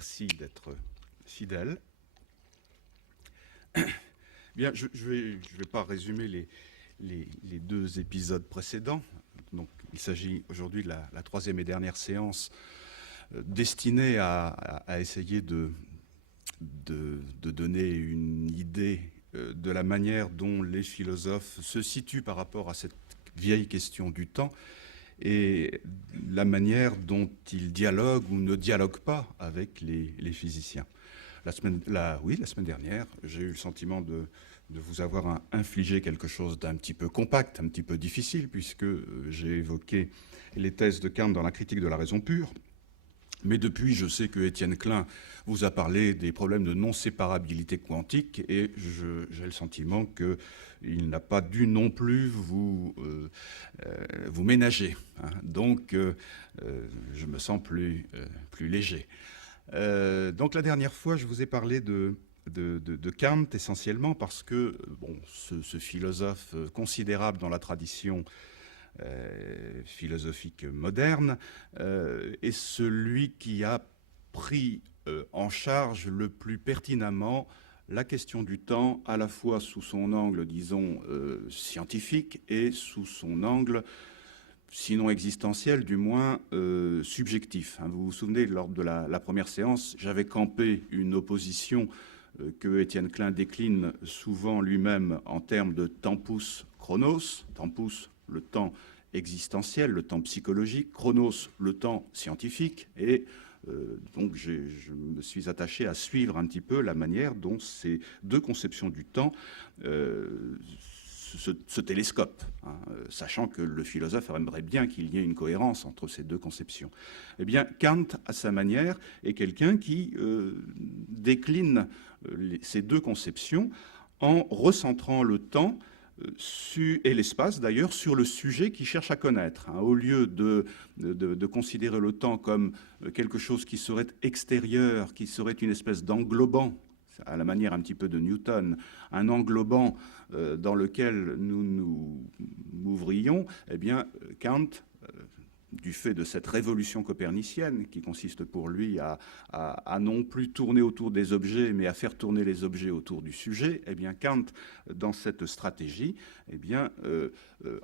merci d'être fidèle. Bien, je vais pas résumer les deux épisodes précédents. Donc, il s'agit aujourd'hui de la troisième et dernière séance destinée à essayer de donner une idée de la manière dont les philosophes se situent par rapport à cette vieille question du temps et la manière dont ils dialoguent ou ne dialoguent pas avec les physiciens. La semaine dernière, j'ai eu le sentiment de vous avoir infligé quelque chose d'un petit peu compact, un petit peu difficile, puisque j'ai évoqué les thèses de Kant dans la critique de la raison pure. Mais depuis, je sais que Étienne Klein vous a parlé des problèmes de non-séparabilité quantique, et j'ai le sentiment qu'il n'a pas dû non plus vous ménager. Hein. Donc, je me sens plus léger. Donc la dernière fois, je vous ai parlé de Kant essentiellement parce que bon, ce philosophe considérable dans la tradition philosophique moderne est celui qui a pris en charge le plus pertinemment la question du temps, à la fois sous son angle, disons, scientifique et sous son angle sinon existentiel, du moins subjectif. Vous vous souvenez, lors de la première séance, j'avais campé une opposition que Étienne Klein décline souvent lui-même en termes de tempus chronos, tempus, le temps existentiel, le temps psychologique, chronos, le temps scientifique, et donc je me suis attaché à suivre un petit peu la manière dont ces deux conceptions du temps se télescope, sachant que le philosophe aimerait bien qu'il y ait une cohérence entre ces deux conceptions. Eh bien, Kant, à sa manière, est quelqu'un qui décline ces deux conceptions en recentrant le temps et l'espace, d'ailleurs, sur le sujet qu'il cherche à connaître. Au lieu de considérer le temps comme quelque chose qui serait extérieur, qui serait une espèce d'englobant, à la manière un petit peu de Newton, un englobant dans lequel nous mouvrions, eh bien, Kant, du fait de cette révolution copernicienne qui consiste pour lui à non plus tourner autour des objets, mais à faire tourner les objets autour du sujet, eh bien, Kant, dans cette stratégie, eh bien,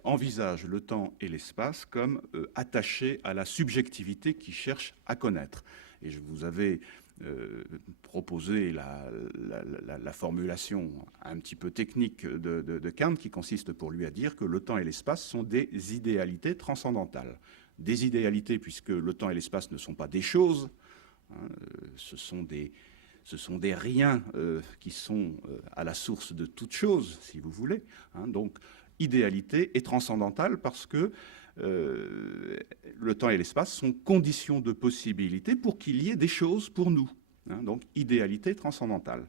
envisage le temps et l'espace comme attachés à la subjectivité qu'il cherche à connaître. Et je vous avais proposer la formulation un petit peu technique de Kant qui consiste pour lui à dire que le temps et l'espace sont des idéalités transcendantales. Des idéalités puisque le temps et l'espace ne sont pas des choses, ce sont des riens qui sont à la source de toute chose, si vous voulez. Donc, idéalité et transcendantale parce que le temps et l'espace sont conditions de possibilité pour qu'il y ait des choses pour nous. Donc, idéalité transcendantale.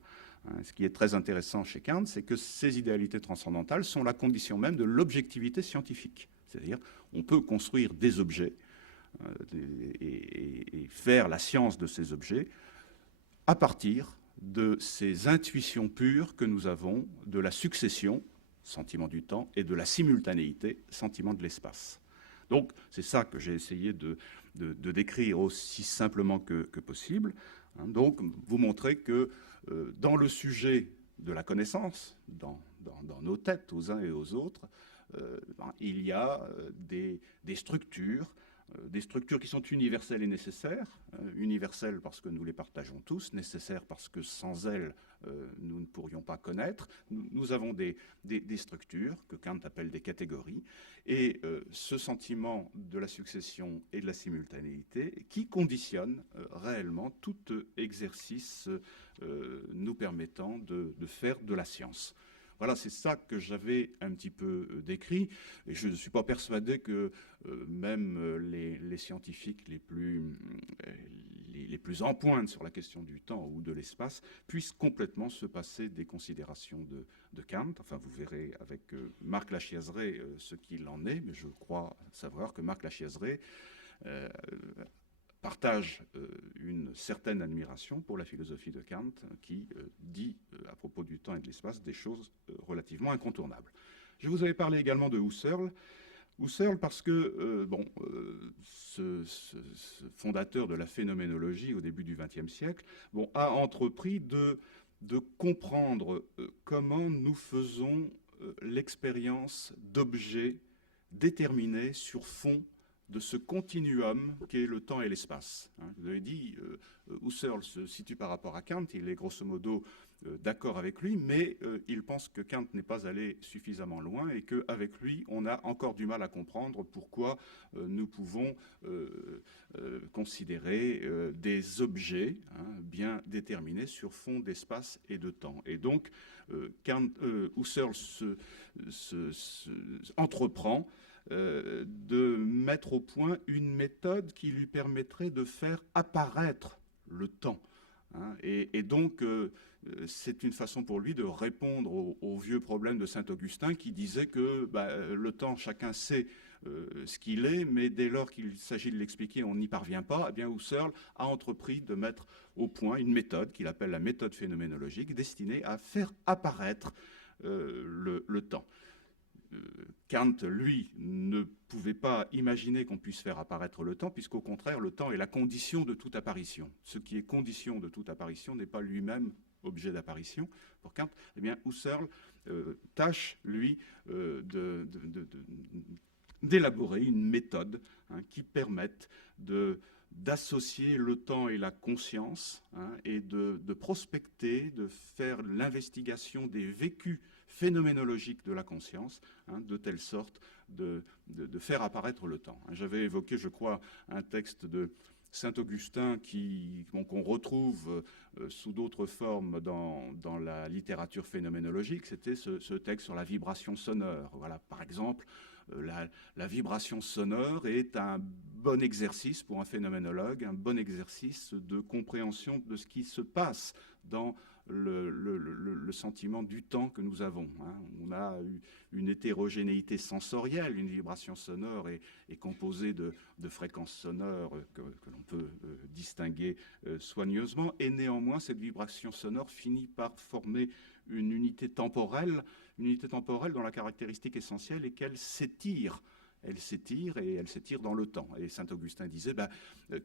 Ce qui est très intéressant chez Kant, c'est que ces idéalités transcendantales sont la condition même de l'objectivité scientifique. C'est-à-dire, on peut construire des objets et faire la science de ces objets à partir de ces intuitions pures que nous avons de la succession, sentiment du temps, et de la simultanéité, sentiment de l'espace. Donc, c'est ça que j'ai essayé de décrire aussi simplement que possible. Donc, vous montrer que dans le sujet de la connaissance, dans nos têtes aux uns et aux autres, il y a des structures qui sont universelles et nécessaires. Universelles parce que nous les partageons tous, nécessaires parce que sans elles, nous ne pourrions pas connaître. Nous avons des structures que Kant appelle des catégories, et ce sentiment de la succession et de la simultanéité qui conditionne réellement tout exercice nous permettant de faire de la science. Voilà, c'est ça que j'avais un petit peu décrit, et je ne suis pas persuadé que même les scientifiques les plus en pointe sur la question du temps ou de l'espace puissent complètement se passer des considérations de Kant. Enfin, vous verrez avec Marc Lachiazeret ce qu'il en est, mais je crois savoir que Marc Lachiazeret partage une certaine admiration pour la philosophie de Kant qui dit à propos du temps et de l'espace des choses relativement incontournables. Je vous avais parlé également de Husserl. Husserl, parce que ce fondateur de la phénoménologie au début du XXe siècle a entrepris de comprendre comment nous faisons l'expérience d'objets déterminés sur fond de ce continuum qu'est le temps et l'espace. Vous avez dit, Husserl se situe par rapport à Kant, il est grosso modo d'accord avec lui, mais il pense que Kant n'est pas allé suffisamment loin et qu'avec lui, on a encore du mal à comprendre pourquoi nous pouvons considérer des objets bien déterminés sur fond d'espace et de temps. Et donc, Husserl entreprend de mettre au point une méthode qui lui permettrait de faire apparaître le temps. Et donc, c'est une façon pour lui de répondre au vieux problème de Saint-Augustin qui disait que le temps, chacun sait ce qu'il est, mais dès lors qu'il s'agit de l'expliquer, on n'y parvient pas. Eh bien, Husserl a entrepris de mettre au point une méthode qu'il appelle la méthode phénoménologique, destinée à faire apparaître le temps. Kant, lui, ne pouvait pas imaginer qu'on puisse faire apparaître le temps, puisqu'au contraire, le temps est la condition de toute apparition. Ce qui est condition de toute apparition n'est pas lui-même objet d'apparition. Pour Kant, eh bien, Husserl tâche, lui, d'élaborer une méthode qui permette d'associer le temps et la conscience et de prospecter, de faire l'investigation des vécus phénoménologiques de la conscience, de telle sorte de faire apparaître le temps. J'avais évoqué, je crois, un texte de Saint-Augustin qu'on retrouve sous d'autres formes dans la littérature phénoménologique. C'était ce texte sur la vibration sonore. Voilà, par exemple, la vibration sonore est un bon exercice pour un phénoménologue, un bon exercice de compréhension de ce qui se passe dans le sentiment du temps que nous avons. On a une hétérogénéité sensorielle, une vibration sonore est composée de fréquences sonores que l'on peut distinguer soigneusement, et néanmoins cette vibration sonore finit par former une unité temporelle dont la caractéristique essentielle est qu'elle s'étire. Elle s'étire et elle s'étire dans le temps. Et Saint-Augustin disait,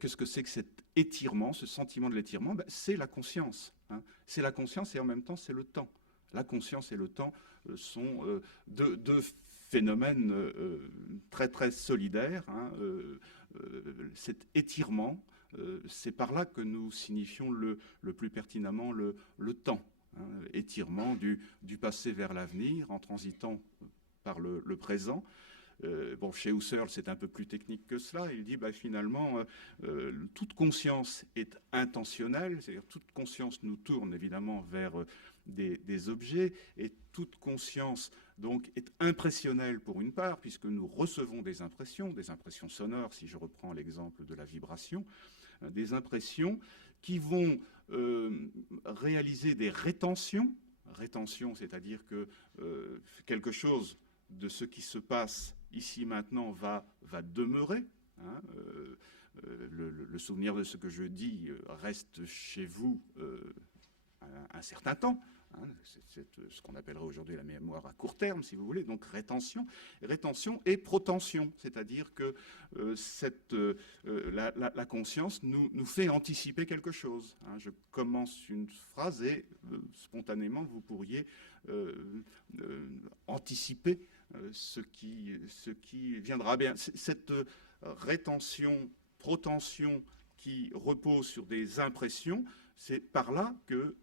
qu'est-ce que c'est que cet étirement, ce sentiment de l'étirement? C'est la conscience. C'est la conscience et en même temps c'est le temps. La conscience et le temps sont deux phénomènes très très solidaires. Cet étirement, c'est par là que nous signifions le plus pertinemment le temps. Étirement du passé vers l'avenir en transitant par le présent. Chez Husserl, c'est un peu plus technique que cela. Il dit finalement, toute conscience est intentionnelle, c'est-à-dire toute conscience nous tourne évidemment vers des objets, et toute conscience donc est impressionnelle pour une part, puisque nous recevons des impressions sonores, si je reprends l'exemple de la vibration, des impressions qui vont réaliser des rétentions, c'est-à-dire que quelque chose de ce qui se passe ici maintenant va demeurer. Le souvenir de ce que je dis reste chez vous un certain temps. C'est ce qu'on appellerait aujourd'hui la mémoire à court terme, si vous voulez. Donc rétention et protension, c'est-à-dire que la conscience nous fait anticiper quelque chose. Je commence une phrase et spontanément vous pourriez anticiper ce qui viendra. Bien, cette rétention, protension qui repose sur des impressions, c'est par là que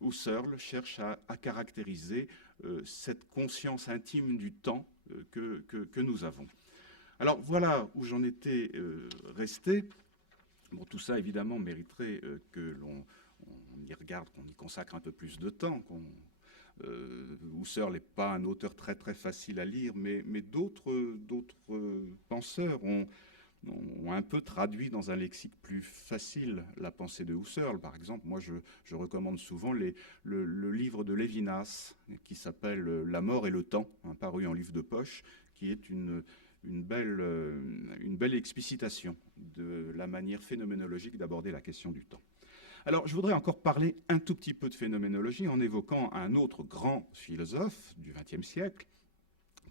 Husserl cherche à caractériser cette conscience intime du temps que nous avons. Alors voilà où j'en étais resté. Bon, tout ça évidemment mériterait que l'on y regarde, qu'on y consacre un peu plus de temps. Husserl n'est pas un auteur très très facile à lire, mais d'autres penseurs ont un peu traduit dans un lexique plus facile la pensée de Husserl. Par exemple, moi je recommande souvent le livre de Lévinas qui s'appelle La mort et le temps, paru en livre de poche, qui est une belle explicitation de la manière phénoménologique d'aborder la question du temps. Alors, je voudrais encore parler un tout petit peu de phénoménologie en évoquant un autre grand philosophe du XXe siècle,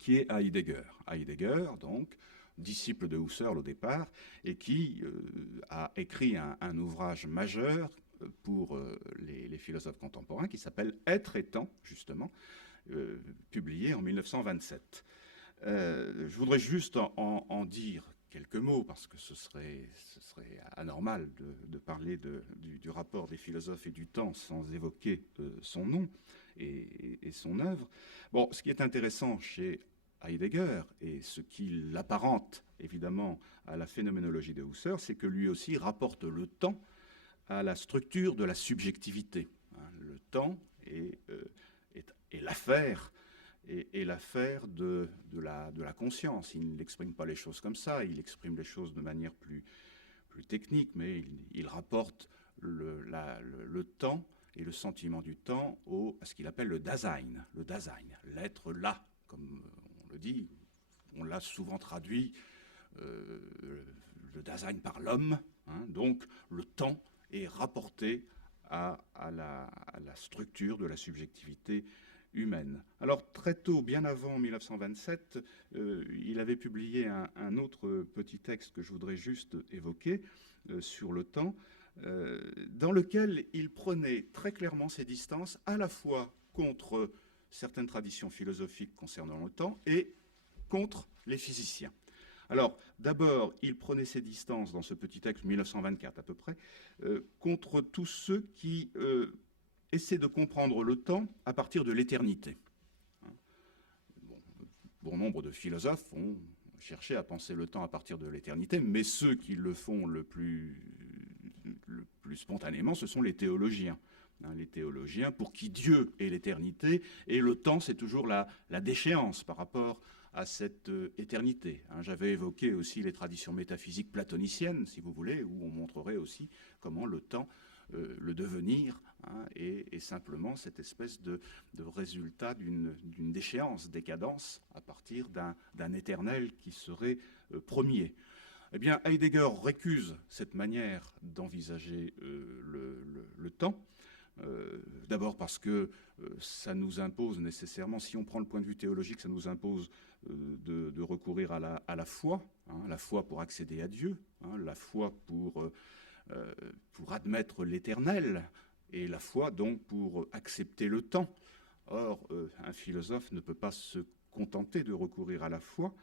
qui est Heidegger. Heidegger, donc, disciple de Husserl au départ, et qui a écrit un ouvrage majeur pour les philosophes contemporains qui s'appelle Être et temps, justement, publié en 1927. Je voudrais juste en dire quelques mots, parce que ce serait anormal de parler du rapport des philosophes et du temps sans évoquer son nom et son œuvre. Bon, ce qui est intéressant chez Heidegger, et ce qui l'apparente évidemment à la phénoménologie de Husserl, c'est que lui aussi rapporte le temps à la structure de la subjectivité. Le temps est l'affaire de la conscience. Il n'exprime pas les choses comme ça, il exprime les choses de manière plus technique, mais il rapporte le temps et le sentiment du temps à ce qu'il appelle le Dasein, l'être là, comme on le dit. On l'a souvent traduit, le Dasein par l'homme, donc le temps est rapporté à la structure de la subjectivité humaine. Alors très tôt, bien avant 1927, il avait publié un autre petit texte que je voudrais juste évoquer sur le temps, dans lequel il prenait très clairement ses distances à la fois contre certaines traditions philosophiques concernant le temps et contre les physiciens. Alors, d'abord, il prenait ses distances dans ce petit texte, 1924 à peu près, contre tous ceux qui essaient de comprendre le temps à partir de l'éternité. Bon nombre de philosophes ont cherché à penser le temps à partir de l'éternité, mais ceux qui le font le plus spontanément, ce sont les théologiens. Les théologiens pour qui Dieu est l'éternité, et le temps, c'est toujours la déchéance par rapport à cette éternité. J'avais évoqué aussi les traditions métaphysiques platoniciennes, si vous voulez, où on montrerait aussi comment le temps, le devenir, est simplement cette espèce de résultat d'une déchéance, décadence, à partir d'un éternel qui serait premier. Eh bien, Heidegger récuse cette manière d'envisager le temps. D'abord parce que ça nous impose nécessairement, si on prend le point de vue théologique, ça nous impose de recourir à la foi, la foi pour accéder à Dieu, la foi pour admettre l'éternel, et la foi donc pour accepter le temps. Or, un philosophe ne peut pas se contenter de recourir à la foi,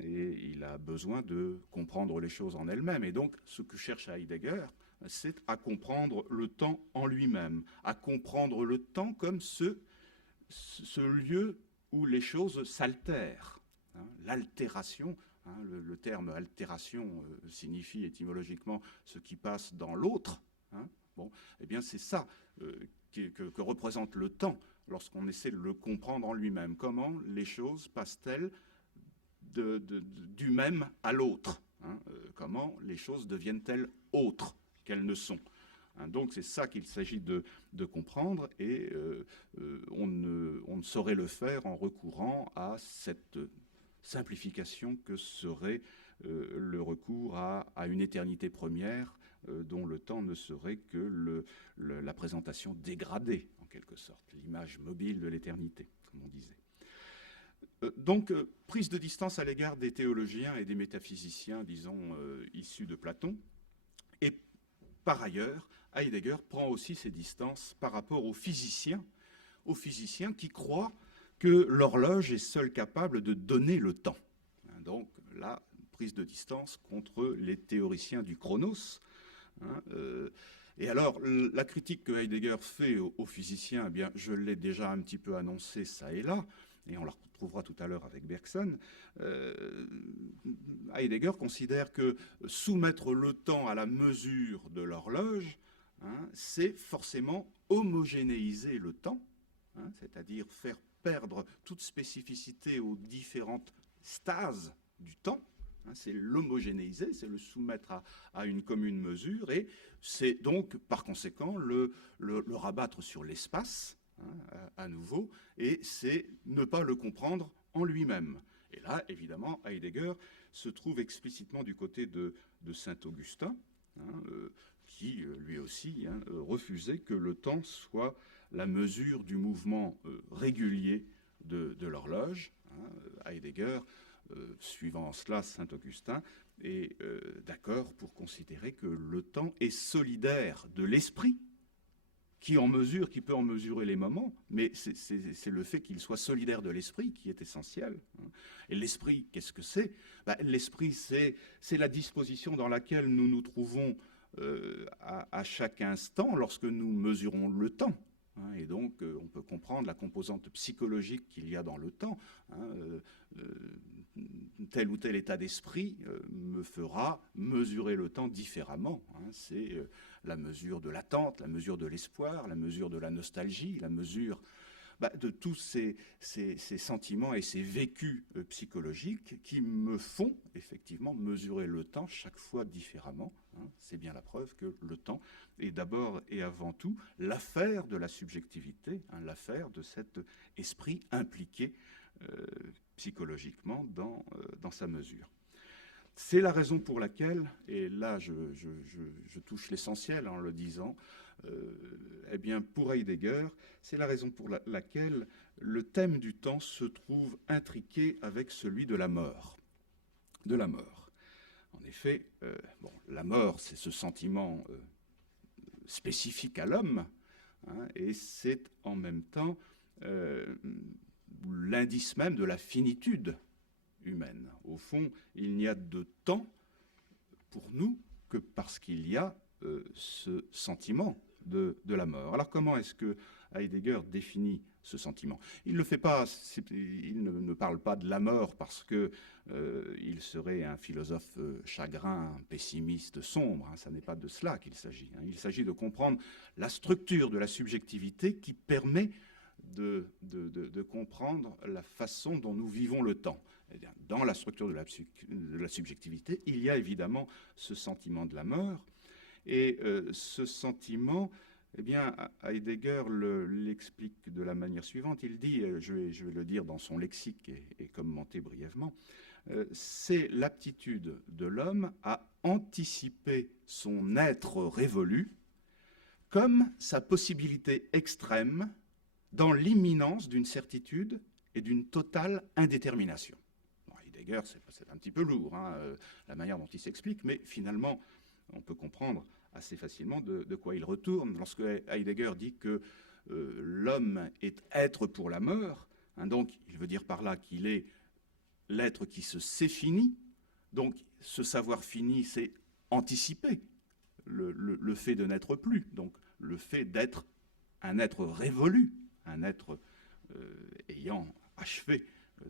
et il a besoin de comprendre les choses en elles-mêmes. Et donc, ce que cherche Heidegger, c'est à comprendre le temps en lui-même, à comprendre le temps comme ce lieu où les choses s'altèrent. L'altération, le terme altération signifie étymologiquement ce qui passe dans l'autre. Bon, eh bien, c'est ça que représente le temps lorsqu'on essaie de le comprendre en lui-même. Comment les choses passent-elles du même à l'autre, comment les choses deviennent-elles autres qu'elles ne sont. Donc c'est ça qu'il s'agit de comprendre, et on ne saurait le faire en recourant à cette simplification que serait le recours à une éternité première dont le temps ne serait que la présentation dégradée, en quelque sorte, l'image mobile de l'éternité, comme on disait. Donc, prise de distance à l'égard des théologiens et des métaphysiciens, disons, issus de Platon. Et par ailleurs, Heidegger prend aussi ses distances par rapport aux physiciens qui croient que l'horloge est seule capable de donner le temps. Donc là, prise de distance contre les théoriciens du chronos. Et alors, la critique que Heidegger fait aux physiciens, eh bien, je l'ai déjà un petit peu annoncé ça et là, et on la retrouvera tout à l'heure avec Bergson. Heidegger considère que soumettre le temps à la mesure de l'horloge, c'est forcément homogénéiser le temps, c'est-à-dire faire perdre toute spécificité aux différentes stases du temps. C'est l'homogénéiser, c'est le soumettre à une commune mesure, et c'est donc par conséquent le rabattre sur l'espace, à nouveau, et c'est ne pas le comprendre en lui-même. Et là, évidemment, Heidegger se trouve explicitement du côté de Saint-Augustin, qui lui aussi refusait que le temps soit la mesure du mouvement régulier de l'horloge, Heidegger, suivant cela Saint-Augustin, est d'accord pour considérer que le temps est solidaire de l'esprit, qui peut en mesurer les moments, mais c'est le fait qu'il soit solidaire de l'esprit qui est essentiel. Et l'esprit, qu'est-ce que c'est? L'esprit, c'est la disposition dans laquelle nous nous trouvons à chaque instant lorsque nous mesurons le temps. Et donc, on peut comprendre la composante psychologique qu'il y a dans le temps. Tel ou tel état d'esprit me fera mesurer le temps différemment. C'est la mesure de l'attente, la mesure de l'espoir, la mesure de la nostalgie, la mesure de tous ces sentiments et ces vécus psychologiques qui me font effectivement mesurer le temps chaque fois différemment. C'est bien la preuve que le temps est d'abord et avant tout l'affaire de la subjectivité, l'affaire de cet esprit impliqué psychologiquement dans sa mesure. C'est la raison pour laquelle, et là je touche l'essentiel en le disant, eh bien pour Heidegger, c'est la raison pour laquelle le thème du temps se trouve intriqué avec celui de la mort. En effet, la mort, c'est ce sentiment spécifique à l'homme, et c'est en même temps l'indice même de la finitude humaine. Au fond, il n'y a de temps pour nous que parce qu'il y a ce sentiment de la mort. Alors comment est-ce que Heidegger définit ce sentiment? Il ne fait pas, il ne parle pas de la mort parce que il serait un philosophe chagrin, pessimiste, sombre. Ça n'est pas de cela qu'il s'agit. Il s'agit de comprendre la structure de la subjectivité qui permet de comprendre la façon dont nous vivons le temps. Dans la structure de la subjectivité, il y a évidemment ce sentiment de la mort, et ce sentiment, eh bien, Heidegger l'explique de la manière suivante. Il dit, je vais le dire dans son lexique et commenter brièvement, c'est l'aptitude de l'homme à anticiper son être révolu comme sa possibilité extrême dans l'imminence d'une certitude et d'une totale indétermination. Heidegger, c'est un petit peu lourd, la manière dont il s'explique, mais finalement, on peut comprendre assez facilement de quoi il retourne. Lorsque Heidegger dit que l'homme est être pour la mort, donc il veut dire par là qu'il est l'être qui se sait fini, donc ce savoir fini, c'est anticiper le fait de n'être plus, donc le fait d'être un être révolu, un être ayant achevé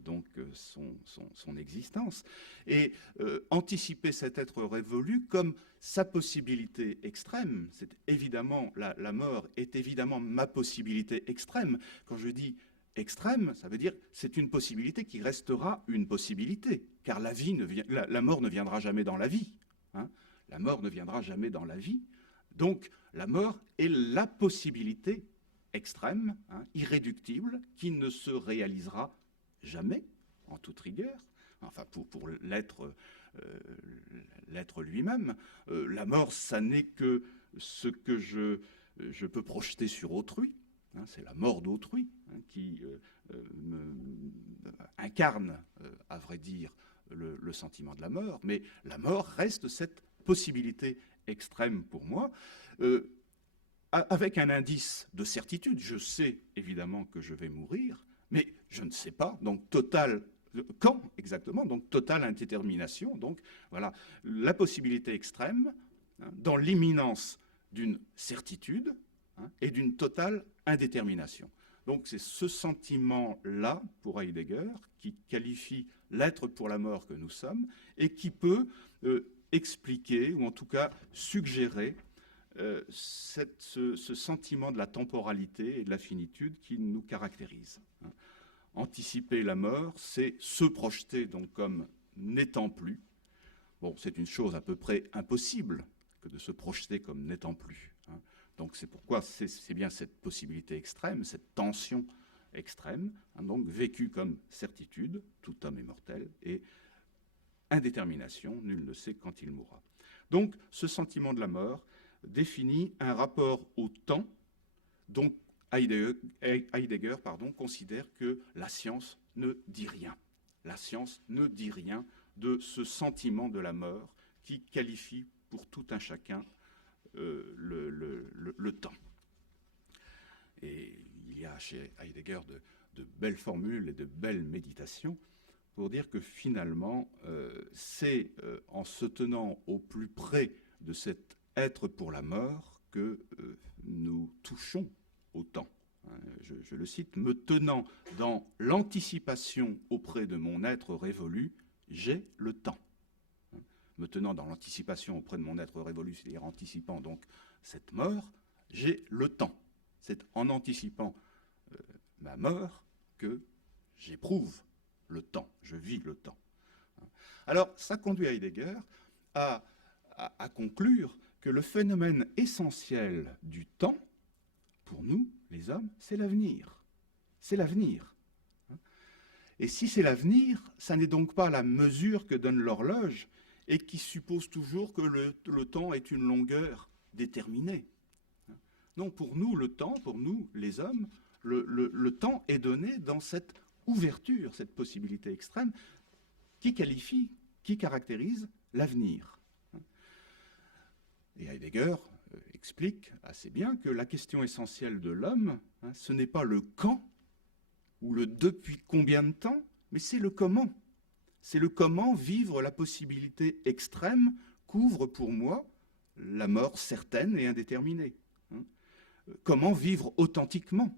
donc son existence, et anticiper cet être révolu comme sa possibilité extrême. C'est évidemment, la mort est évidemment ma possibilité extrême. Quand je dis extrême, ça veut dire c'est une possibilité qui restera une possibilité, car la mort ne viendra jamais dans la vie. La mort ne viendra jamais dans la vie. Donc la mort est la possibilité extrême, irréductible, qui ne se réalisera jamais, en toute rigueur, enfin pour l'être lui-même. La mort, ça n'est que ce que je peux projeter sur autrui. C'est la mort d'autrui qui incarne, à vrai dire, le sentiment de la mort. Mais la mort reste cette possibilité extrême pour moi, avec un indice de certitude. Je sais évidemment que je vais mourir, mais je ne sais pas, donc quand exactement, donc totale indétermination. Donc voilà, la possibilité extrême dans l'imminence d'une certitude et d'une totale indétermination. Donc c'est ce sentiment-là, pour Heidegger, qui qualifie l'être pour la mort que nous sommes et qui peut expliquer, ou en tout cas suggérer, ce sentiment de la temporalité et de la finitude qui nous caractérise. Anticiper la mort, c'est se projeter donc comme n'étant plus. Bon, c'est une chose à peu près impossible que de se projeter comme n'étant plus. Donc c'est pourquoi c'est bien cette possibilité extrême, cette tension extrême, donc vécue comme certitude, tout homme est mortel, et indétermination, nul ne sait quand il mourra. Donc ce sentiment de la mort définit un rapport au temps dont Heidegger considère que la science ne dit rien. La science ne dit rien de ce sentiment de la mort qui qualifie pour tout un chacun le temps. Et il y a chez Heidegger de belles formules et de belles méditations pour dire que finalement, c'est en se tenant au plus près de cet être pour la mort que nous touchons au temps. Je le cite, « Me tenant dans l'anticipation auprès de mon être révolu, j'ai le temps. » Me tenant dans l'anticipation auprès de mon être révolu, c'est-à-dire anticipant donc cette mort, j'ai le temps. C'est en anticipant ma mort que j'éprouve le temps, je vis le temps. Alors, ça conduit Heidegger à conclure que le phénomène essentiel du temps, pour nous, les hommes, c'est l'avenir. C'est l'avenir. Et si c'est l'avenir, ça n'est donc pas la mesure que donne l'horloge et qui suppose toujours que le temps est une longueur déterminée. Non, pour nous, le temps, pour nous, les hommes, le temps est donné dans cette ouverture, cette possibilité extrême qui qualifie, qui caractérise l'avenir. Et Heidegger explique assez bien que la question essentielle de l'homme, ce n'est pas le quand ou le depuis combien de temps, mais c'est le comment. C'est le comment vivre la possibilité extrême qu'ouvre pour moi la mort certaine et indéterminée. Comment vivre authentiquement,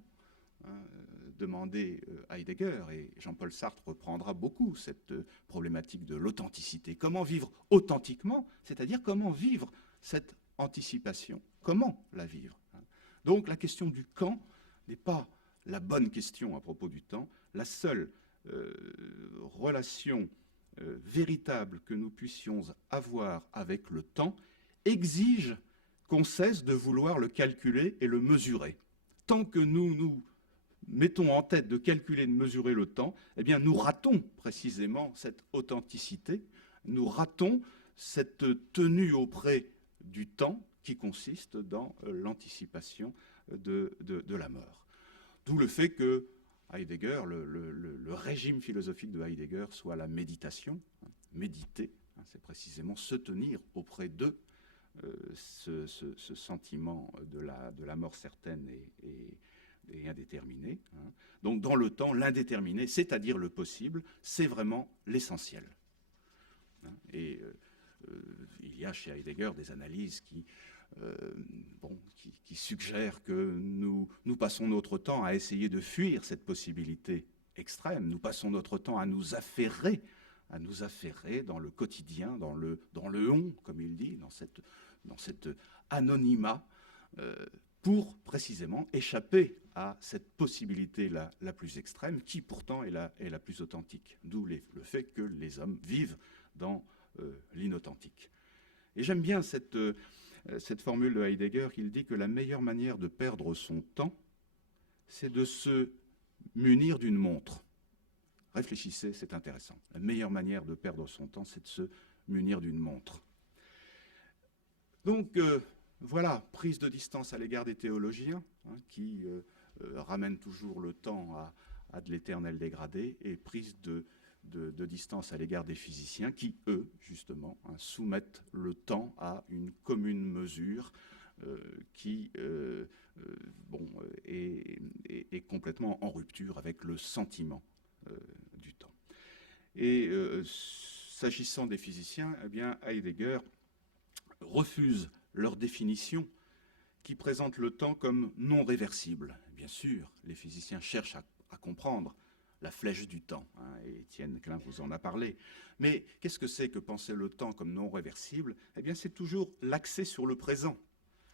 demandait Heidegger, et Jean-Paul Sartre reprendra beaucoup cette problématique de l'authenticité. Comment vivre authentiquement, c'est-à-dire comment vivre cette anticipation, comment la vivre. Donc la question du quand n'est pas la bonne question à propos du temps. La seule relation véritable que nous puissions avoir avec le temps exige qu'on cesse de vouloir le calculer et le mesurer. Tant que nous nous mettons en tête de calculer et de mesurer le temps, eh bien nous ratons précisément cette authenticité, nous ratons cette tenue auprès du temps qui consiste dans l'anticipation de la mort. D'où le fait que Heidegger, le régime philosophique de Heidegger soit la méditation. Méditer, c'est précisément se tenir auprès d'eux, ce sentiment de la mort certaine et indéterminée. Donc dans le temps, l'indéterminé, c'est-à-dire le possible, c'est vraiment l'essentiel. Et il y a chez Heidegger des analyses qui suggèrent que nous passons notre temps à essayer de fuir cette possibilité extrême. Nous passons notre temps à nous affairer dans le quotidien, dans le on, comme il dit, dans cet anonymat, pour précisément échapper à cette possibilité la plus extrême, qui pourtant est la plus authentique. D'où le fait que les hommes vivent dans l'inauthentique. Et j'aime bien cette formule de Heidegger. Il dit que la meilleure manière de perdre son temps, c'est de se munir d'une montre. Réfléchissez, c'est intéressant. La meilleure manière de perdre son temps, c'est de se munir d'une montre. Donc, voilà, prise de distance à l'égard des théologiens, qui ramènent toujours le temps à de l'éternel dégradé, et prise de distance à l'égard des physiciens qui, eux, justement, soumettent le temps à une commune mesure qui est complètement en rupture avec le sentiment du temps. Et s'agissant des physiciens, eh bien, Heidegger refuse leur définition qui présente le temps comme non réversible. Bien sûr, les physiciens cherchent à comprendre la flèche du temps, et Étienne Klein vous en a parlé. Mais qu'est-ce que c'est que penser le temps comme non réversible? Eh bien, c'est toujours l'accès sur le présent,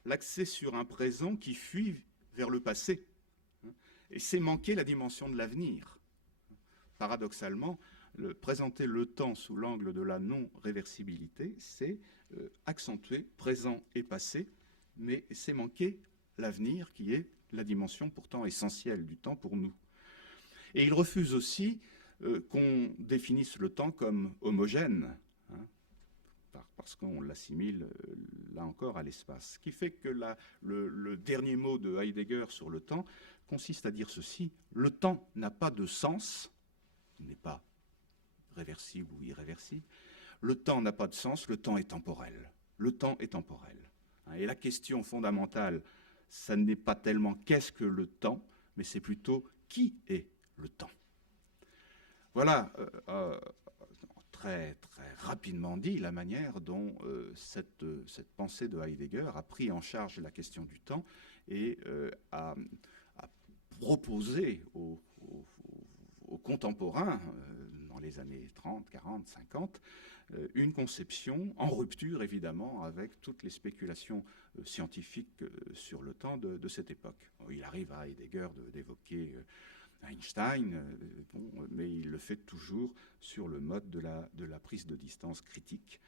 l'accès sur un présent qui fuit vers le passé. Et c'est manquer la dimension de l'avenir. Paradoxalement, présenter le temps sous l'angle de la non-réversibilité, c'est accentuer présent et passé, mais c'est manquer l'avenir qui est la dimension pourtant essentielle du temps pour nous. Et il refuse aussi qu'on définisse le temps comme homogène, parce qu'on l'assimile, là encore, à l'espace. Ce qui fait que le dernier mot de Heidegger sur le temps consiste à dire ceci: le temps n'a pas de sens n'est pas réversible ou irréversible. Le temps n'a pas de sens, le temps est temporel. Le temps est temporel. Et la question fondamentale, ça n'est pas tellement qu'est-ce que le temps, mais c'est plutôt qui est le temps. Voilà, très, très rapidement dit, la manière dont cette pensée de Heidegger a pris en charge la question du temps et a proposé aux contemporains, dans les années 30, 40, 50, une conception en rupture évidemment avec toutes les spéculations scientifiques sur le temps de cette époque. Il arrive à Heidegger d'évoquer Einstein, mais il le fait toujours sur le mode de la prise de distance critique.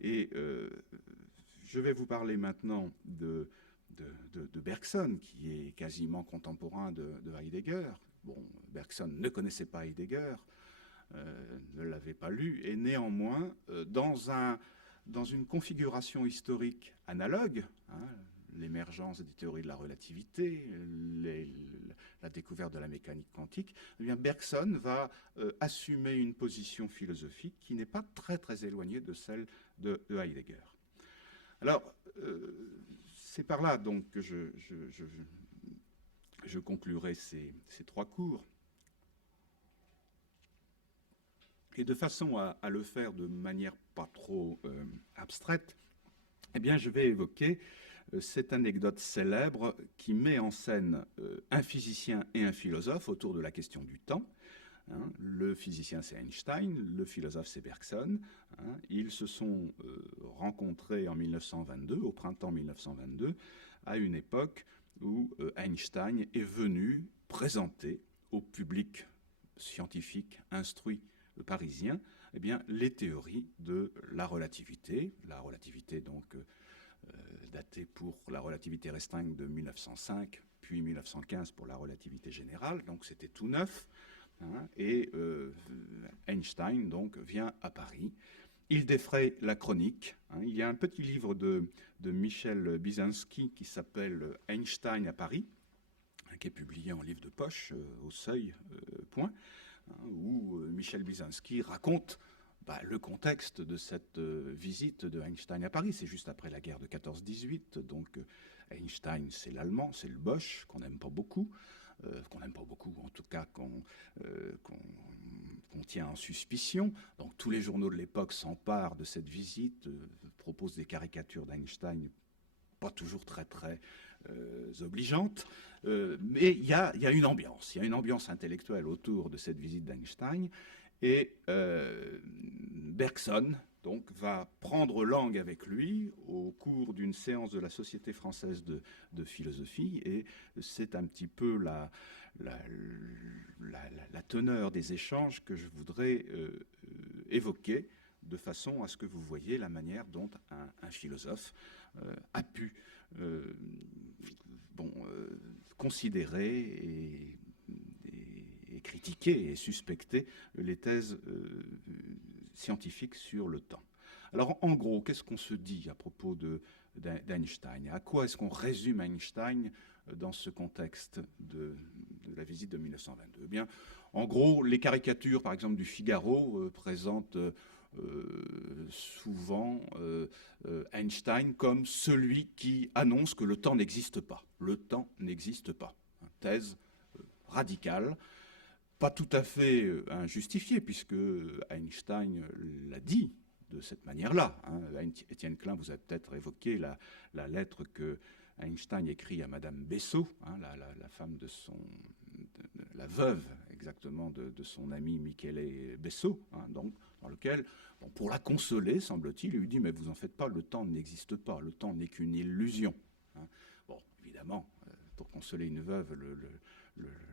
Et je vais vous parler maintenant de Bergson, qui est quasiment contemporain de Heidegger. Bon, Bergson ne connaissait pas Heidegger, ne l'avait pas lu, et néanmoins, dans une configuration historique analogue, l'émergence des théories de la relativité, la découverte de la mécanique quantique, eh bien Bergson va assumer une position philosophique qui n'est pas très très éloignée de celle de Heidegger. Alors, c'est par là donc que je conclurai ces trois cours. Et de façon à le faire de manière pas trop abstraite, eh bien, je vais évoquer cette anecdote célèbre qui met en scène un physicien et un philosophe autour de la question du temps. Le physicien, c'est Einstein, le philosophe, c'est Bergson. Ils se sont rencontrés en 1922, au printemps 1922, à une époque où Einstein est venu présenter au public scientifique instruit parisien eh bien, les théories de la relativité donc datée pour la relativité restreinte de 1905, puis 1915 pour la relativité générale, donc c'était tout neuf. Et Einstein donc vient à Paris. Il défraie la chronique. Il y a un petit livre de Michel Bizinski qui s'appelle Einstein à Paris, qui est publié en livre de poche au Seuil, point, où Michel Bizinski raconte le contexte de cette visite de Einstein à Paris. C'est juste après la guerre de 14-18, donc Einstein, c'est l'allemand, c'est le Bosch, qu'on n'aime pas beaucoup, en tout cas qu'on tient en suspicion. Donc tous les journaux de l'époque s'emparent de cette visite, proposent des caricatures d'Einstein, pas toujours très très obligeantes, mais il y a une ambiance intellectuelle autour de cette visite d'Einstein, et Bergson donc va prendre langue avec lui au cours d'une séance de la Société française de philosophie, et c'est un petit peu la teneur des échanges que je voudrais évoquer, de façon à ce que vous voyez la manière dont un philosophe a pu considérer et critiquer et suspecter les thèses scientifiques sur le temps. Alors en gros, qu'est-ce qu'on se dit à propos d'Einstein? À quoi est-ce qu'on résume Einstein dans ce contexte de la visite de 1922? Eh bien, en gros, les caricatures, par exemple, du Figaro présentent souvent Einstein comme celui qui annonce que le temps n'existe pas. Le temps n'existe pas. Thèse radicale, pas tout à fait injustifiée, puisque Einstein l'a dit de cette manière-là. Étienne Klein, vous avez peut-être évoqué la lettre que Einstein écrit à Madame Bessot, la femme la veuve exactement de son ami Michele Bessot, donc dans lequel, pour la consoler, semble-t-il, il lui dit: mais vous en faites pas, le temps n'existe pas, le temps n'est qu'une illusion. Bon, évidemment, pour consoler une veuve,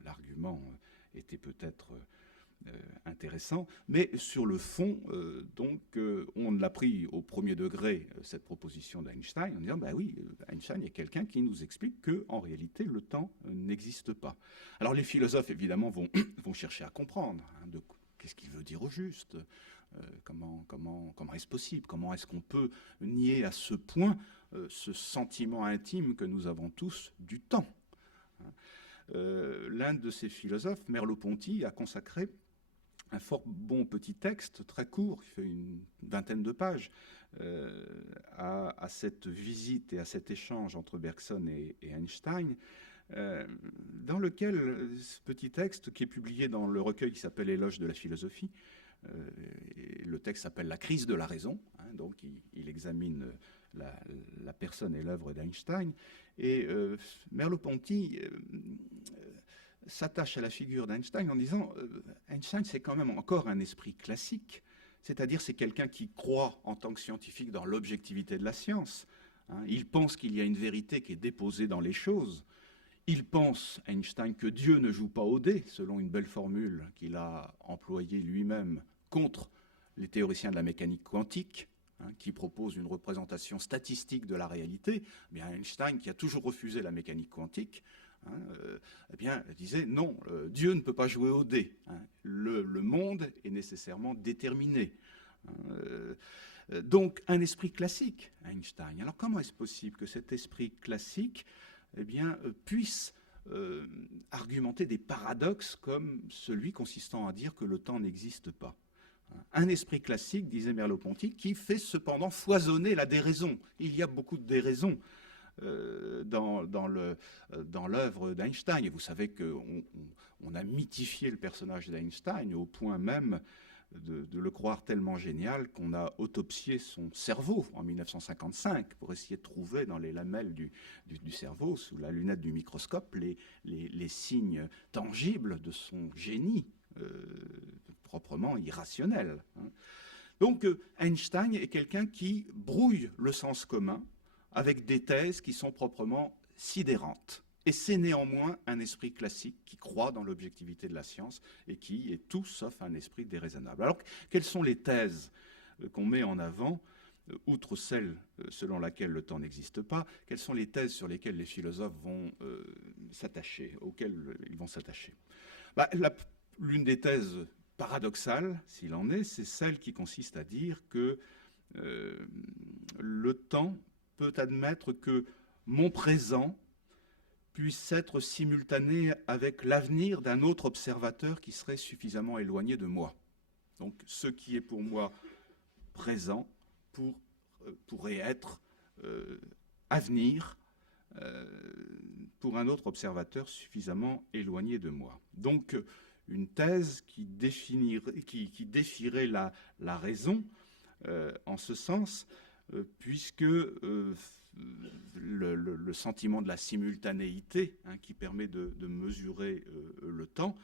l'argument était peut-être intéressant, mais sur le fond, on l'a pris au premier degré, cette proposition d'Einstein, en disant: oui, Einstein est quelqu'un qui nous explique qu'en réalité, le temps n'existe pas. Alors les philosophes, évidemment, vont chercher à comprendre qu'est-ce qu'il veut dire au juste, comment est-ce possible, comment est-ce qu'on peut nier à ce point ce sentiment intime que nous avons tous du temps. L'un de ces philosophes, Merleau-Ponty, a consacré un fort bon petit texte, très court, qui fait une vingtaine de pages, à cette visite et à cet échange entre Bergson et Einstein, dans lequel ce petit texte, qui est publié dans le recueil qui s'appelle Éloge de la philosophie, et le texte s'appelle La crise de la raison, hein, donc il examine la personne et l'œuvre d'Einstein, et Merleau-Ponty s'attache à la figure d'Einstein en disant Einstein, c'est quand même encore un esprit classique, c'est-à-dire c'est quelqu'un qui croit en tant que scientifique dans l'objectivité de la science. Hein. Il pense qu'il y a une vérité qui est déposée dans les choses. Il pense, Einstein, que Dieu ne joue pas au dé, selon une belle formule qu'il a employée lui-même contre les théoriciens de la mécanique quantique, hein, qui proposent une représentation statistique de la réalité. Eh bien, Einstein, qui a toujours refusé la mécanique quantique, hein, eh bien, disait non, Dieu ne peut pas jouer au dé. Hein, le monde est nécessairement déterminé. Donc, un esprit classique, Einstein. Alors, comment est-ce possible que cet esprit classique eh bien, puisse argumenter des paradoxes comme celui consistant à dire que le temps n'existe pas? Un esprit classique, disait Merleau-Ponty, qui fait cependant foisonner la déraison. Il y a beaucoup de déraison dans l'œuvre d'Einstein. Et vous savez qu'on a mythifié le personnage d'Einstein au point même de le croire tellement génial qu'on a autopsié son cerveau en 1955 pour essayer de trouver dans les lamelles du cerveau, sous la lunette du microscope, les signes tangibles de son génie proprement irrationnel. Hein. Donc Einstein est quelqu'un qui brouille le sens commun avec des thèses qui sont proprement sidérantes. Et c'est néanmoins un esprit classique qui croit dans l'objectivité de la science et qui est tout sauf un esprit déraisonnable. Alors, quelles sont les thèses qu'on met en avant, outre celle selon laquelle le temps n'existe pas? Quelles sont les thèses sur lesquelles les philosophes vont s'attacher, auxquelles ils vont s'attacher? L'une des thèses paradoxales, s'il en est, c'est celle qui consiste à dire que le temps peut admettre que mon présent puisse être simultané avec l'avenir d'un autre observateur qui serait suffisamment éloigné de moi. Donc ce qui est pour moi présent pourrait être avenir pour un autre observateur suffisamment éloigné de moi. Donc une thèse qui défierait la raison en ce sens, puisque le sentiment de la simultanéité, hein, qui permet de mesurer le temps,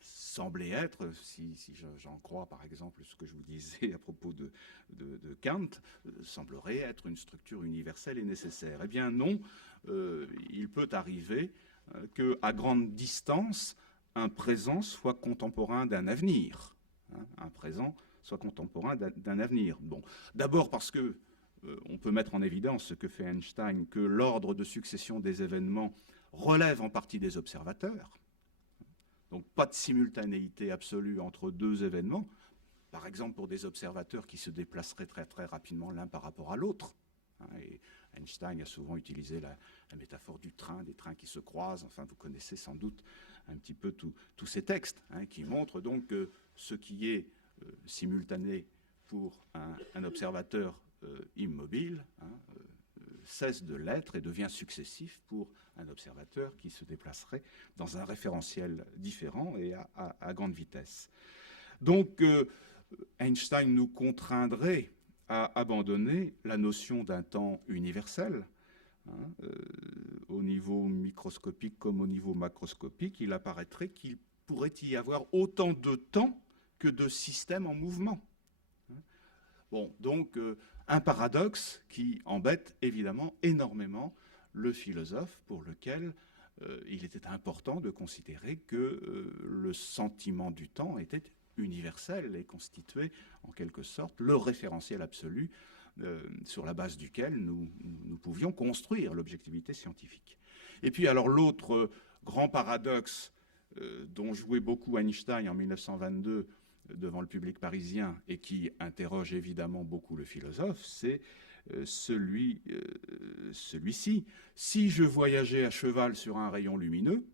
semblait être, si j'en crois par exemple ce que je vous disais à propos de Kant, semblerait être une structure universelle et nécessaire. Eh bien non, il peut arriver qu'à grande distance, un présent soit contemporain d'un avenir. Hein, un présent soit contemporain d'un avenir. Bon, d'abord parce que on peut mettre en évidence ce que fait Einstein, que l'ordre de succession des événements relève en partie des observateurs. Donc pas de simultanéité absolue entre deux événements, par exemple pour des observateurs qui se déplaceraient très très rapidement l'un par rapport à l'autre. Et Einstein a souvent utilisé la métaphore du train, des trains qui se croisent. Enfin, vous connaissez sans doute un petit peu tous ces textes, hein, qui montrent donc que ce qui est simultané pour un observateur immobile, hein, cesse de l'être et devient successif pour un observateur qui se déplacerait dans un référentiel différent et à grande vitesse. Donc Einstein nous contraindrait à abandonner la notion d'un temps universel. Hein, au niveau microscopique comme au niveau macroscopique, il apparaîtrait qu'il pourrait y avoir autant de temps que de systèmes en mouvement. Bon, donc un paradoxe qui embête évidemment énormément le philosophe, pour lequel il était important de considérer que le sentiment du temps était universel et constituait en quelque sorte le référentiel absolu sur la base duquel nous pouvions construire l'objectivité scientifique. Et puis alors l'autre grand paradoxe dont jouait beaucoup Einstein en 1922 devant le public parisien et qui interroge évidemment beaucoup le philosophe, c'est celui-ci. Si je voyageais à cheval sur un rayon lumineux,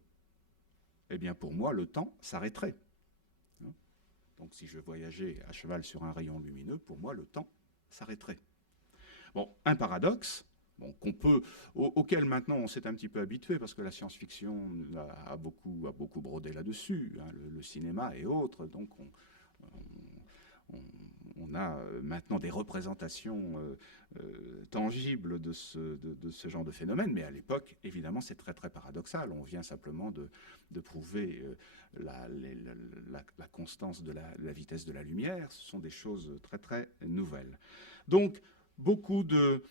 eh bien pour moi le temps s'arrêterait. Donc si je voyageais à cheval sur un rayon lumineux, pour moi, le temps s'arrêterait. Bon, un paradoxe, bon, auquel maintenant on s'est un petit peu habitué, parce que la science-fiction a beaucoup brodé là-dessus, hein, le cinéma et autres, donc on a maintenant des représentations tangibles de ce genre de phénomène, mais à l'époque, évidemment, c'est très très paradoxal. On vient simplement de prouver la constance de la vitesse de la lumière. Ce sont des choses très très nouvelles. Donc, beaucoup de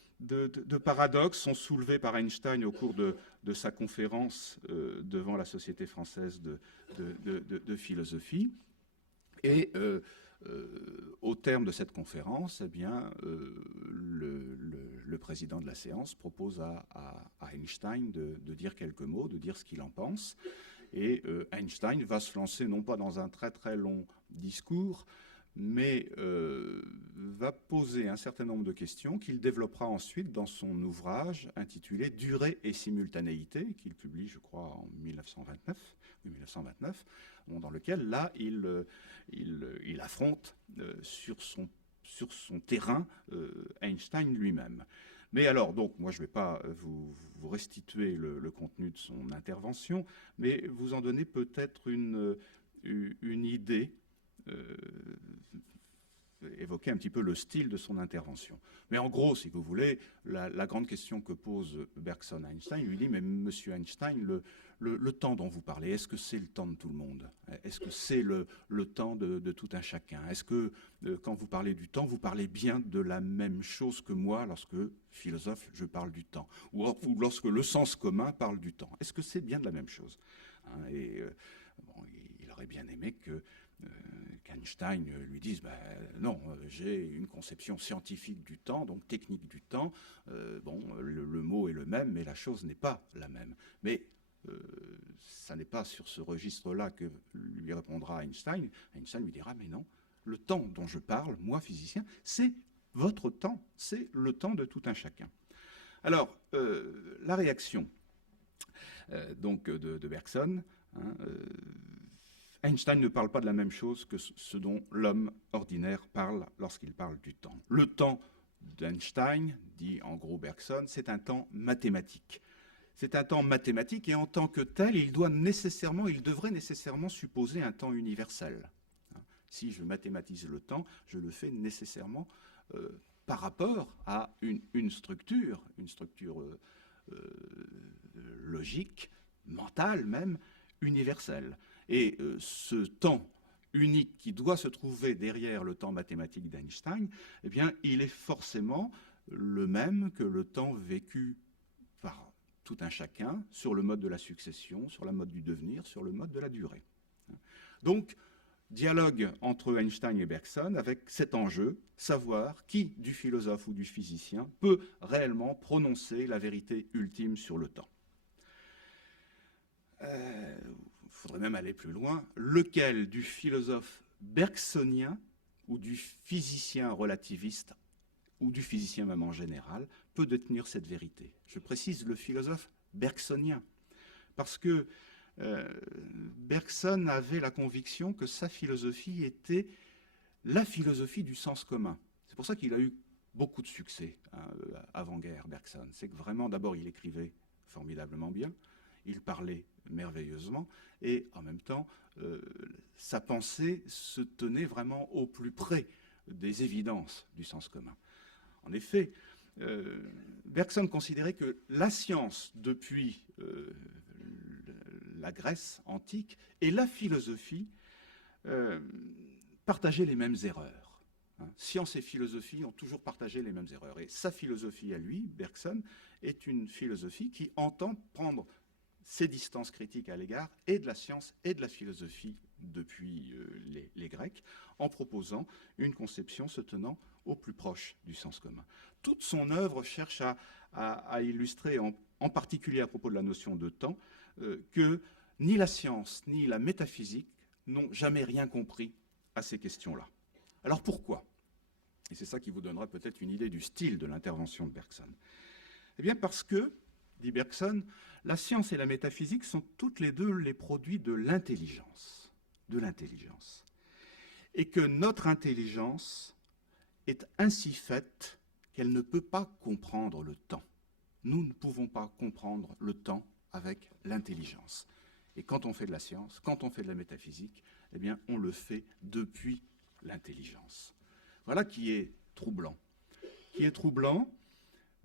paradoxes sont soulevés par Einstein au cours de sa conférence devant la Société française de philosophie. Et au terme de cette conférence, eh bien, le président de la séance propose à Einstein de dire quelques mots, de dire ce qu'il en pense. Et Einstein va se lancer non pas dans un très très long discours, mais va poser un certain nombre de questions qu'il développera ensuite dans son ouvrage intitulé « Durée et simultanéité », qu'il publie, je crois, en 1929, dans lequel, là, il affronte sur son terrain Einstein lui-même. Mais alors, donc, moi, je ne vais pas vous restituer le contenu de son intervention, mais vous en donner peut-être une idée, évoquer un petit peu le style de son intervention. Mais en gros, si vous voulez, la grande question que pose Bergson à Einstein, lui dit, mais monsieur Einstein, le temps dont vous parlez, est-ce que c'est le temps de tout le monde? Est-ce que c'est le temps de tout un chacun? Est-ce que quand vous parlez du temps, vous parlez bien de la même chose que moi lorsque, philosophe, je parle du temps? Ou lorsque le sens commun parle du temps? Est-ce que c'est bien de la même chose? Et bon, il aurait bien aimé qu'Einstein lui dise non, j'ai une conception scientifique du temps, donc technique du temps. Bon, le mot est le même, mais la chose n'est pas la même. Mais ça n'est pas sur ce registre-là que lui répondra Einstein. Einstein lui dira mais non, le temps dont je parle, moi physicien, c'est votre temps, c'est le temps de tout un chacun. Alors, la réaction donc de Bergson, hein, Einstein ne parle pas de la même chose que ce dont l'homme ordinaire parle lorsqu'il parle du temps. Le temps d'Einstein, dit en gros Bergson, c'est un temps mathématique. C'est un temps mathématique et en tant que tel, il devrait nécessairement supposer un temps universel. Si je mathématise le temps, je le fais nécessairement par rapport à une structure logique, mentale même, universelle. Et ce temps unique qui doit se trouver derrière le temps mathématique d'Einstein, eh bien, il est forcément le même que le temps vécu par tout un chacun sur le mode de la succession, sur le mode du devenir, sur le mode de la durée. Donc, dialogue entre Einstein et Bergson avec cet enjeu, savoir qui, du philosophe ou du physicien, peut réellement prononcer la vérité ultime sur le temps. Il faudrait même aller plus loin. Lequel du philosophe bergsonien ou du physicien relativiste ou du physicien même en général peut détenir cette vérité? Je précise le philosophe bergsonien, parce que Bergson avait la conviction que sa philosophie était la philosophie du sens commun. C'est pour ça qu'il a eu beaucoup de succès avant-guerre, Bergson. C'est que vraiment, d'abord, il écrivait formidablement bien, il parlait merveilleusement, et en même temps, sa pensée se tenait vraiment au plus près des évidences du sens commun. En effet, Bergson considérait que la science, depuis la Grèce antique, et la philosophie partageaient les mêmes erreurs. Science et philosophie ont toujours partagé les mêmes erreurs. Et sa philosophie à lui, Bergson, est une philosophie qui entend prendre ses distances critiques à l'égard et de la science et de la philosophie depuis les Grecs, en proposant une conception se tenant au plus proche du sens commun. Toute son œuvre cherche à illustrer, en particulier à propos de la notion de temps, que ni la science ni la métaphysique n'ont jamais rien compris à ces questions-là. Alors pourquoi? Et c'est ça qui vous donnera peut-être une idée du style de l'intervention de Bergson. Eh bien parce que, dit Bergson, la science et la métaphysique sont toutes les deux les produits de l'intelligence. De l'intelligence. et que notre intelligence est ainsi faite qu'elle ne peut pas comprendre le temps. Nous ne pouvons pas comprendre le temps avec l'intelligence. Et quand on fait de la science, quand on fait de la métaphysique, eh bien, on le fait depuis l'intelligence. Voilà qui est troublant. Qui est troublant,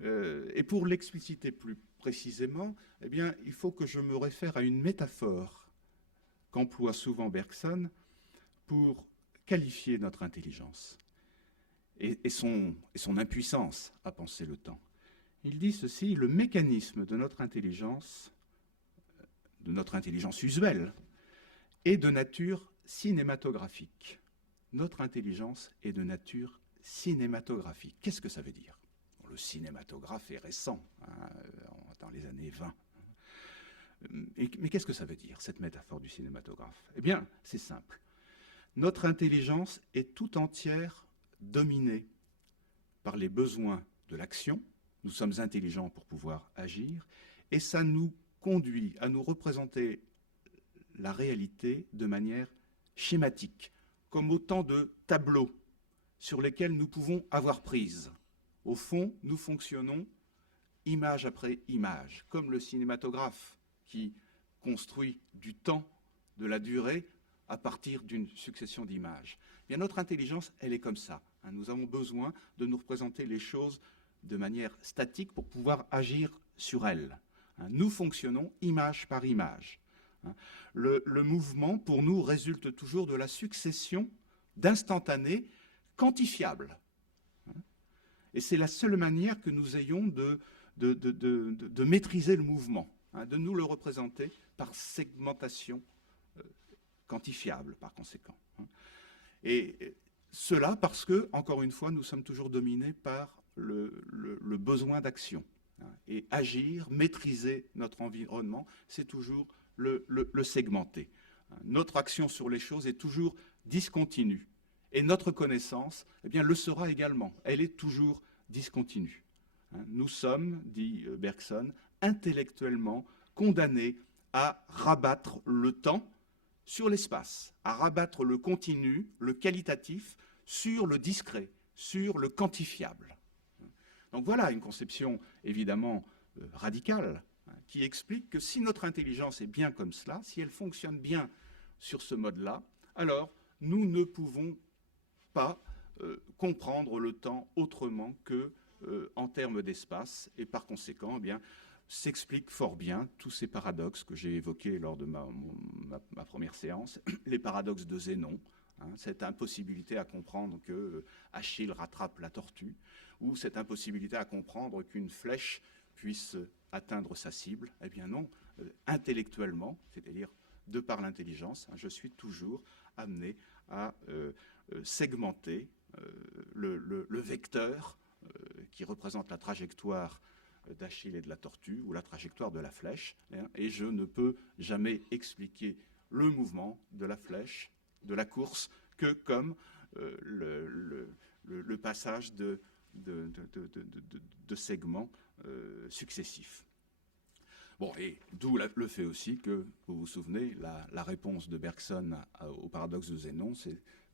et pour l'expliciter plus précisément, eh bien, il faut que je me réfère à une métaphore qu'emploie souvent Bergson pour qualifier notre intelligence et son impuissance à penser le temps. Il dit ceci: le mécanisme de notre intelligence usuelle, est de nature cinématographique. Notre intelligence est de nature cinématographique. Qu'est-ce que ça veut dire? Bon, le cinématographe est récent, hein, dans les années 20. Mais qu'est-ce que ça veut dire, cette métaphore du cinématographe? Eh bien, c'est simple. Notre intelligence est tout entière dominée par les besoins de l'action. Nous sommes intelligents pour pouvoir agir, et ça nous conduit à nous représenter la réalité de manière schématique, comme autant de tableaux sur lesquels nous pouvons avoir prise. Au fond, nous fonctionnons image après image, comme le cinématographe qui construit du temps, de la durée, à partir d'une succession d'images. Bien, notre intelligence, elle est comme ça. Nous avons besoin de nous représenter les choses de manière statique pour pouvoir agir sur elles. Nous fonctionnons image par image. Le mouvement, pour nous, résulte toujours de la succession d'instantanés quantifiables. Et c'est la seule manière que nous ayons de maîtriser le mouvement, de nous le représenter par segmentation quantifiable, par conséquent. Et cela parce que, encore une fois, nous sommes toujours dominés par le besoin d'action. Et agir, maîtriser notre environnement, c'est toujours le segmenter. Notre action sur les choses est toujours discontinue. Et notre connaissance, eh bien, le sera également. Elle est toujours discontinue. Nous sommes, dit Bergson, intellectuellement condamnés à rabattre le temps sur l'espace, à rabattre le continu, le qualitatif, sur le discret, sur le quantifiable. Donc voilà une conception évidemment radicale, qui explique que si notre intelligence est bien comme cela, si elle fonctionne bien sur ce mode-là, alors nous ne pouvons pas comprendre le temps autrement que en termes d'espace, et par conséquent, eh bien, s'expliquent fort bien tous ces paradoxes que j'ai évoqués lors de ma première séance, les paradoxes de Zénon, cette impossibilité à comprendre que Achille rattrape la tortue, ou cette impossibilité à comprendre qu'une flèche puisse atteindre sa cible. Eh bien non, intellectuellement, c'est-à-dire de par l'intelligence, je suis toujours amené à segmenter le vecteur qui représente la trajectoire d'Achille et de la tortue, ou la trajectoire de la flèche, et je ne peux jamais expliquer le mouvement de la flèche, de la course, que comme le passage de segments successifs. Bon, et d'où le fait aussi que, vous vous souvenez, la réponse de Bergson au paradoxe de Zénon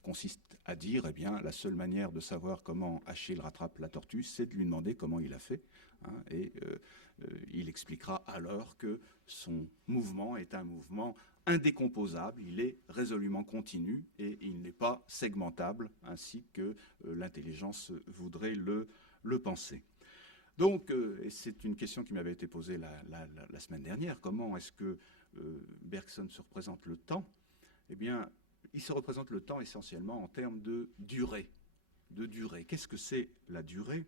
consiste à dire, eh bien, la seule manière de savoir comment Achille rattrape la tortue, c'est de lui demander comment il a fait. Et il expliquera alors que son mouvement est un mouvement indécomposable, il est résolument continu et il n'est pas segmentable, ainsi que l'intelligence voudrait le penser. Donc, et c'est une question qui m'avait été posée la semaine dernière, comment est-ce que Bergson se représente le temps? Eh bien, il se représente le temps essentiellement en termes de durée. Qu'est-ce que c'est la durée?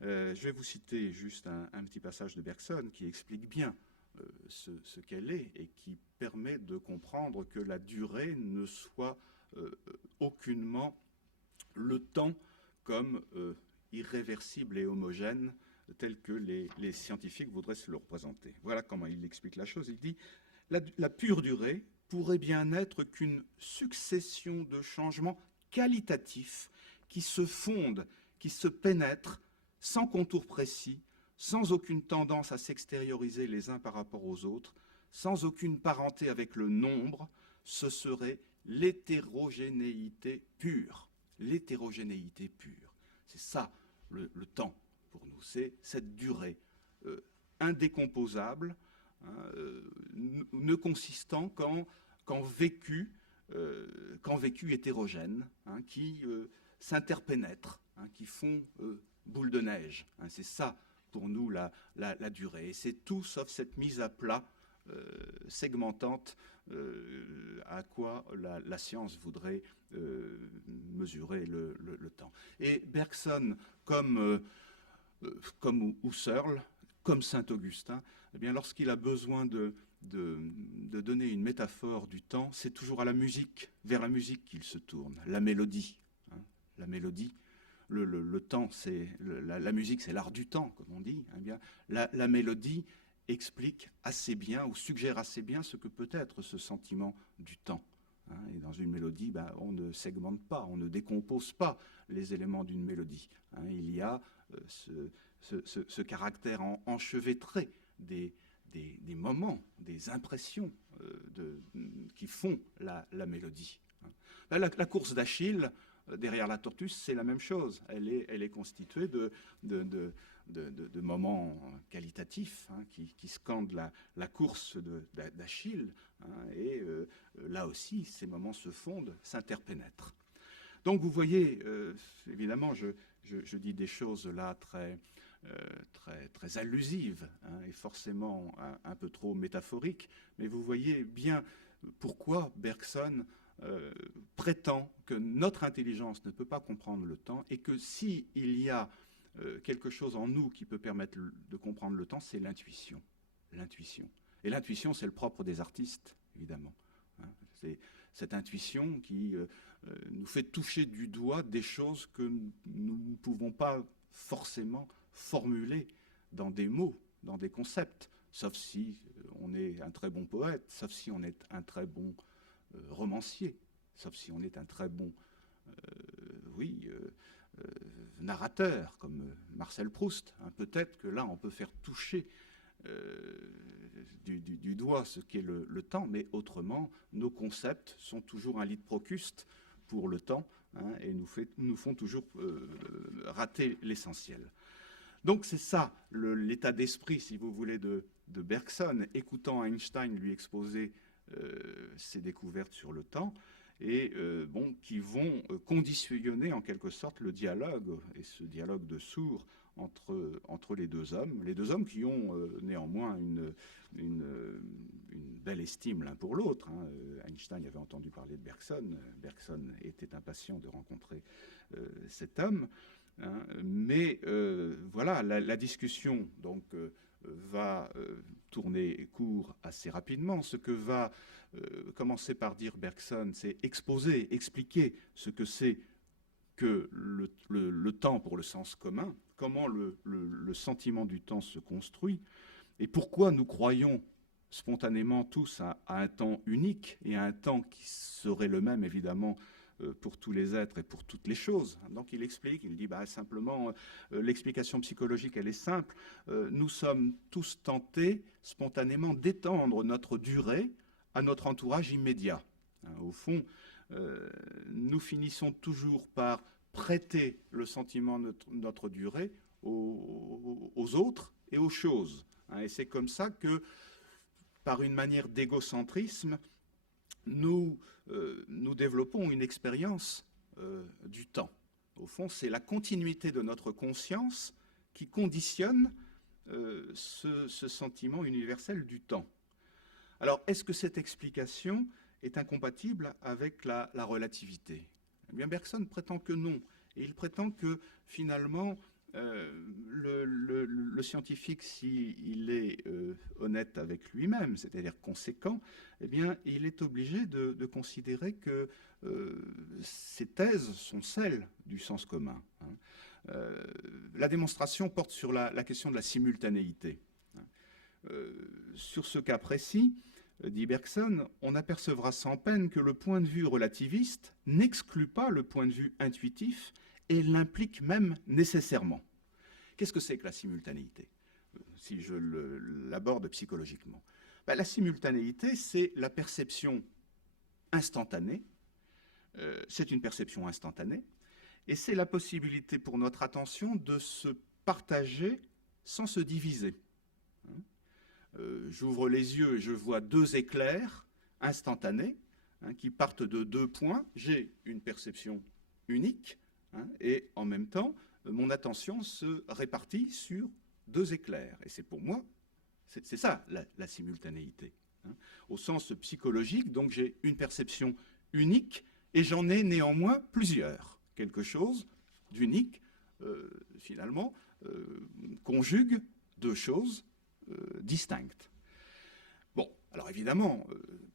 Je vais vous citer juste un petit passage de Bergson qui explique bien ce qu'elle est et qui permet de comprendre que la durée ne soit aucunement le temps comme irréversible et homogène tel que les scientifiques voudraient se le représenter. Voilà comment il explique la chose. Il dit « La pure durée pourrait bien n'être qu'une succession de changements qualitatifs qui se fondent, qui se pénètrent sans contour précis, sans aucune tendance à s'extérioriser les uns par rapport aux autres, sans aucune parenté avec le nombre. Ce serait l'hétérogénéité pure. L'hétérogénéité pure. C'est ça le temps pour nous, c'est cette durée indécomposable, hein, ne consistant qu'en vécu, hétérogène, hein, qui s'interpénètrent, hein, qui font boule de neige. Hein, c'est ça pour nous la durée. Et c'est tout sauf cette mise à plat segmentante à quoi la science voudrait mesurer le temps. Et Bergson, comme Husserl, comme Saint-Augustin, eh bien, lorsqu'il a besoin de donner une métaphore du temps, c'est toujours à la musique, vers la musique qu'il se tourne, la mélodie. Hein, la mélodie, le temps, c'est la musique, c'est l'art du temps, comme on dit. Hein, bien, la mélodie explique assez bien ou suggère assez bien ce que peut être ce sentiment du temps. Hein, et dans une mélodie, ben, on ne segmente pas, on ne décompose pas les éléments d'une mélodie. Hein, il y a ce caractère enchevêtré des moments, des impressions qui font la mélodie. Hein. La course d'Achille, derrière la tortue, c'est la même chose. Elle est constituée de moments qualitatifs, hein, qui scandent la course d'Achille. Hein, et là aussi, ces moments se fondent, s'interpénètrent. Donc vous voyez, évidemment, je dis des choses là très allusives, hein, et forcément un peu trop métaphoriques, mais vous voyez bien pourquoi Bergson prétend que notre intelligence ne peut pas comprendre le temps et que s'il y a quelque chose en nous qui peut permettre de comprendre le temps, c'est l'intuition. L'intuition. Et l'intuition, c'est le propre des artistes, évidemment. Hein, c'est cette intuition qui nous fait toucher du doigt des choses que nous ne pouvons pas forcément formuler dans des mots, dans des concepts, sauf si on est un très bon poète, sauf si on est un très bon romancier, sauf si on est un très bon narrateur, comme Marcel Proust. Hein, peut-être que là, on peut faire toucher du doigt ce qu'est le temps, mais autrement, nos concepts sont toujours un lit de Procuste pour le temps, hein, et nous font toujours rater l'essentiel. Donc c'est ça l'état d'esprit, si vous voulez, de Bergson, écoutant Einstein lui exposer ses découvertes sur le temps, et qui vont conditionner en quelque sorte le dialogue, et ce dialogue de sourds entre les deux hommes qui ont néanmoins une belle estime l'un pour l'autre. Hein. Einstein avait entendu parler de Bergson, Bergson était impatient de rencontrer cet homme. Hein, mais voilà, la discussion donc va tourner court assez rapidement. Ce que va commencer par dire Bergson, c'est expliquer ce que c'est que le temps pour le sens commun, comment le sentiment du temps se construit, et pourquoi nous croyons spontanément tous à un temps unique, et à un temps qui serait le même évidemment pour tous les êtres et pour toutes les choses. Donc il explique, il dit simplement, l'explication psychologique elle est simple, nous sommes tous tentés spontanément d'étendre notre durée à notre entourage immédiat. Au fond, nous finissons toujours par prêter le sentiment de notre durée aux autres et aux choses. Et c'est comme ça que, par une manière d'égocentrisme, nous développons une expérience du temps. Au fond, c'est la continuité de notre conscience qui conditionne ce sentiment universel du temps. Alors, est-ce que cette explication est incompatible avec la relativité? Eh bien, Bergson prétend que non. Et il prétend que, finalement, le scientifique, s'il est honnête avec lui-même, c'est-à-dire conséquent, eh bien, il est obligé de considérer que ces thèses sont celles du sens commun. Hein. La démonstration porte sur la question de la simultanéité. Hein. Sur ce cas précis, dit Bergson, on apercevra sans peine que le point de vue relativiste n'exclut pas le point de vue intuitif et l'implique même nécessairement. Qu'est-ce que c'est que la simultanéité, si je l'aborde psychologiquement? La simultanéité, c'est la perception instantanée c'est une perception instantanée, et c'est la possibilité pour notre attention de se partager sans se diviser. J'ouvre les yeux et je vois deux éclairs instantanés qui partent de deux points. J'ai une perception unique et en même temps, mon attention se répartit sur deux éclairs. Et c'est pour moi, c'est ça la simultanéité. Au sens psychologique, donc j'ai une perception unique et j'en ai néanmoins plusieurs. Quelque chose d'unique, finalement, conjugue deux choses distinctes. Bon, alors évidemment,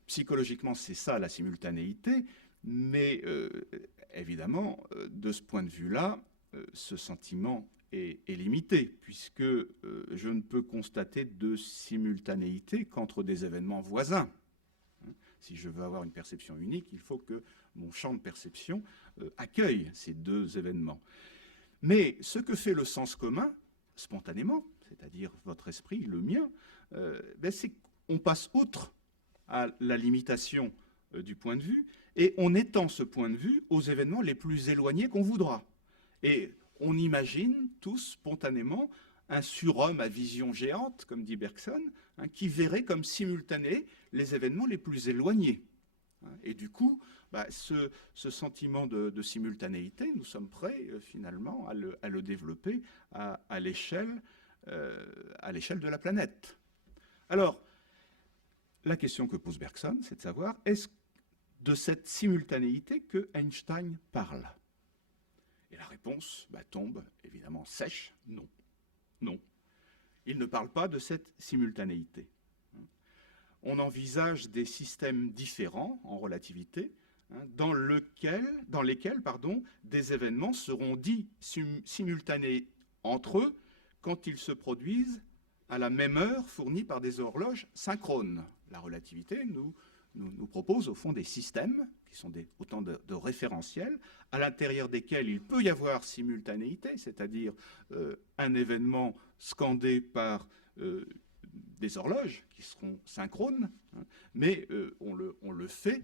psychologiquement, c'est ça la simultanéité, mais évidemment, de ce point de vue-là, ce sentiment est limité, puisque je ne peux constater de simultanéité qu'entre des événements voisins. Si je veux avoir une perception unique, il faut que mon champ de perception accueille ces deux événements. Mais ce que fait le sens commun, spontanément, c'est-à-dire votre esprit, le mien, c'est qu'on passe outre à la limitation du point de vue et on étend ce point de vue aux événements les plus éloignés qu'on voudra. Et on imagine tous spontanément un surhomme à vision géante, comme dit Bergson, qui verrait comme simultanés les événements les plus éloignés. Et du coup, ce sentiment de simultanéité, nous sommes prêts finalement à le développer à l'échelle de la planète. Alors, la question que pose Bergson, c'est de savoir, est-ce de cette simultanéité que Einstein parle? Et la réponse tombe évidemment sèche, non. Non. Il ne parle pas de cette simultanéité. On envisage des systèmes différents en relativité, dans lesquels des événements seront dits simultanés entre eux quand ils se produisent à la même heure fournie par des horloges synchrones. La relativité nous propose au fond des systèmes qui sont autant de référentiels à l'intérieur desquels il peut y avoir simultanéité, c'est-à-dire un événement scandé par des horloges qui seront synchrones, mais on le fait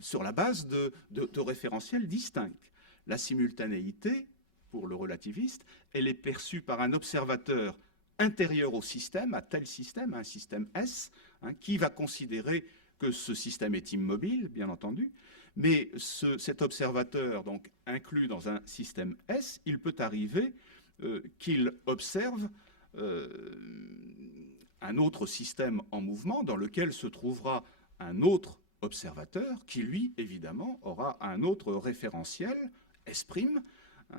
sur la base de référentiels distincts. La simultanéité, pour le relativiste, elle est perçue par un observateur intérieur au système, à tel système, un système S, qui va considérer que ce système est immobile, bien entendu, mais cet observateur, donc inclus dans un système S, il peut arriver qu'il observe un autre système en mouvement dans lequel se trouvera un autre observateur qui, lui, évidemment, aura un autre référentiel, S',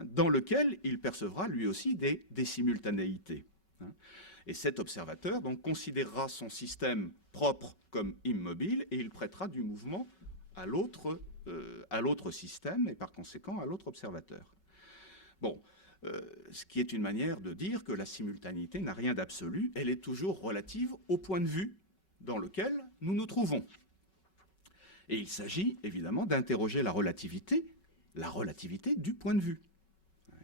dans lequel il percevra lui aussi des simultanéités. Et cet observateur donc considérera son système propre comme immobile et il prêtera du mouvement à l'autre système et par conséquent à l'autre observateur. Bon, ce qui est une manière de dire que la simultanéité n'a rien d'absolu, elle est toujours relative au point de vue dans lequel nous nous trouvons. Et il s'agit évidemment d'interroger la relativité du point de vue.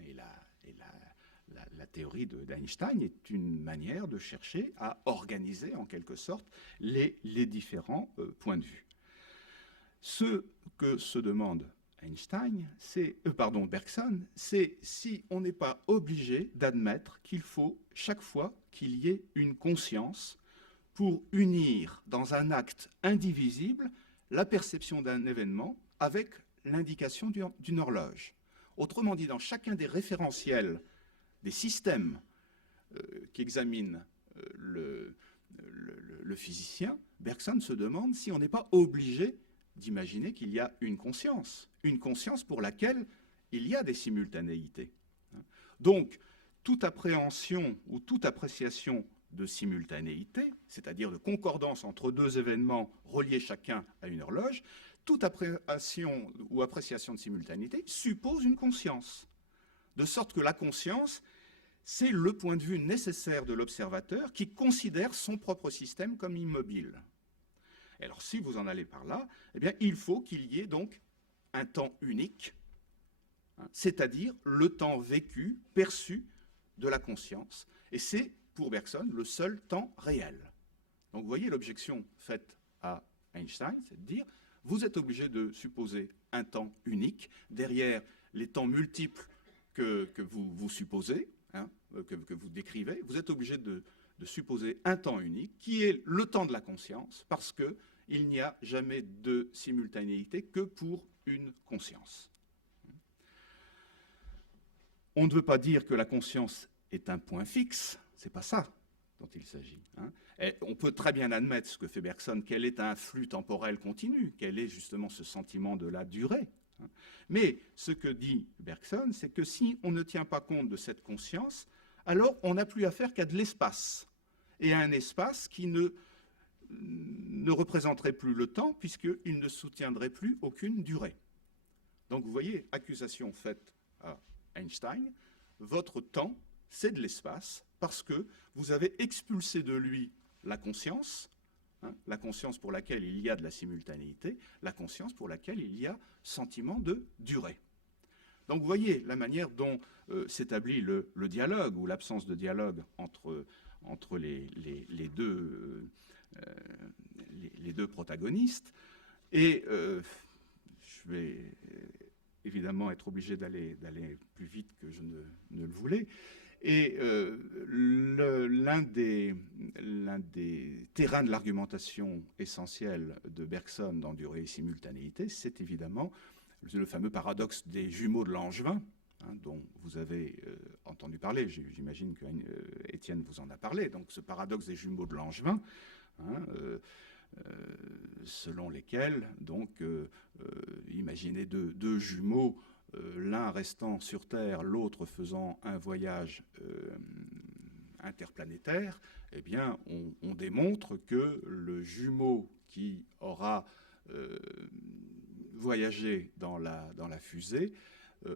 Et la théorie d'Einstein est une manière de chercher à organiser en quelque sorte les différents points de vue. Ce que se demande Bergson, c'est si on n'est pas obligé d'admettre qu'il faut chaque fois qu'il y ait une conscience pour unir dans un acte indivisible la perception d'un événement avec l'indication d'une horloge. Autrement dit, dans chacun des référentiels des systèmes qu'examine le physicien, Bergson se demande si on n'est pas obligé d'imaginer qu'il y a une conscience pour laquelle il y a des simultanéités. Donc, toute appréhension ou toute appréciation de simultanéité, c'est-à-dire de concordance entre deux événements reliés chacun à une horloge, toute appréhension ou appréciation de simultanéité suppose une conscience. De sorte que la conscience, c'est le point de vue nécessaire de l'observateur qui considère son propre système comme immobile. Et alors, si vous en allez par là, eh bien, il faut qu'il y ait donc un temps unique, c'est-à-dire le temps vécu, perçu de la conscience. Et c'est, pour Bergson, le seul temps réel. Donc, vous voyez l'objection faite à Einstein, c'est de dire, vous êtes obligé de supposer un temps unique derrière les temps multiples que vous supposez, hein, que vous décrivez. Vous êtes obligé de supposer un temps unique qui est le temps de la conscience, parce qu'il n'y a jamais de simultanéité que pour une conscience. On ne veut pas dire que la conscience est un point fixe, c'est pas ça dont il s'agit. Hein. On peut très bien admettre ce que fait Bergson, qu'elle est un flux temporel continu, qu'elle est justement ce sentiment de la durée. Hein. Mais ce que dit Bergson, c'est que si on ne tient pas compte de cette conscience, alors on n'a plus affaire qu'à de l'espace, et à un espace qui ne représenterait plus le temps, puisqu'il ne soutiendrait plus aucune durée. Donc vous voyez, accusation faite à Einstein, votre temps, c'est de l'espace, parce que vous avez expulsé de lui la conscience, hein, la conscience pour laquelle il y a de la simultanéité, la conscience pour laquelle il y a sentiment de durée. Donc vous voyez la manière dont s'établit le dialogue, ou l'absence de dialogue entre les deux protagonistes. Et je vais évidemment être obligé d'aller plus vite que je ne le voulais. Et l'un des terrains de l'argumentation essentielle de Bergson dans Durée et simultanéité, c'est évidemment le fameux paradoxe des jumeaux de Langevin, hein, dont vous avez entendu parler. J'imagine que Étienne vous en a parlé. Donc ce paradoxe des jumeaux de Langevin, hein, selon lesquels, donc, imaginez deux jumeaux, l'un restant sur Terre, l'autre faisant un voyage interplanétaire, eh bien, on démontre que le jumeau qui aura voyagé dans la fusée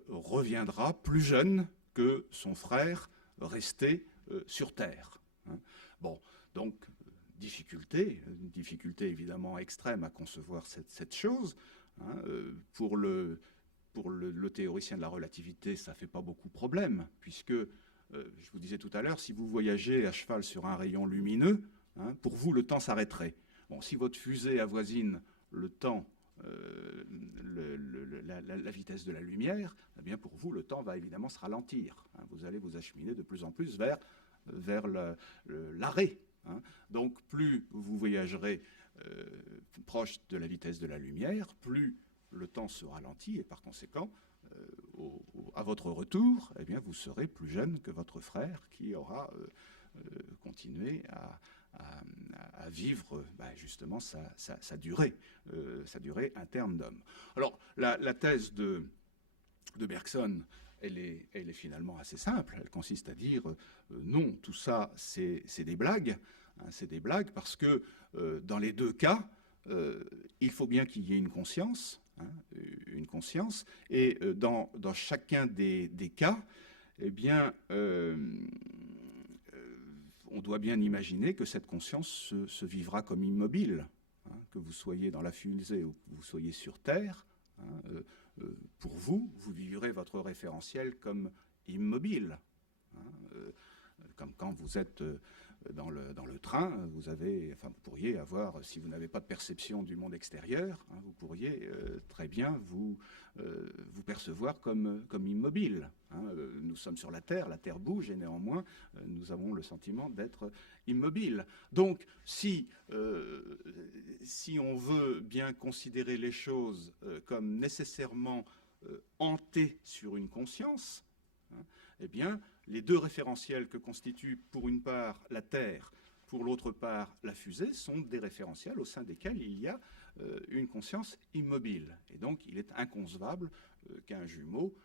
reviendra plus jeune que son frère resté sur Terre. Hein. Bon, donc, une difficulté évidemment extrême à concevoir cette chose. Hein. Pour le théoricien de la relativité, ça ne fait pas beaucoup de problème, puisque, je vous disais tout à l'heure, si vous voyagez à cheval sur un rayon lumineux, hein, pour vous, le temps s'arrêterait. Bon, si votre fusée avoisine le temps, la vitesse de la lumière, eh bien pour vous, le temps va évidemment se ralentir. Hein. Vous allez vous acheminer de plus en plus vers l'arrêt. Hein. Donc plus vous voyagerez proche de la vitesse de la lumière, plus le temps se ralentit, et par conséquent, à votre retour, eh bien, vous serez plus jeune que votre frère qui aura continué à vivre justement sa durée interne d'homme. Alors, la thèse de Bergson, elle est finalement assez simple. Elle consiste à dire non, tout ça, c'est des blagues. Hein, c'est des blagues parce que dans les deux cas, il faut bien qu'il y ait une conscience. Hein, une conscience. Et dans chacun des cas, eh bien, on doit bien imaginer que cette conscience se vivra comme immobile. Hein, que vous soyez dans la fusée ou que vous soyez sur Terre, hein, pour vous vivrez votre référentiel comme immobile. Hein, comme quand vous êtes dans le train, vous pourriez avoir, si vous n'avez pas de perception du monde extérieur, hein, vous pourriez très bien vous percevoir comme immobile. Hein. Nous sommes sur la Terre bouge et néanmoins nous avons le sentiment d'être immobile. Donc si on veut bien considérer les choses comme nécessairement hantées sur une conscience, hein, eh bien, les deux référentiels que constituent pour une part la Terre, pour l'autre part la fusée, sont des référentiels au sein desquels il y a une conscience immobile. Et donc, il est inconcevable qu'un jumeau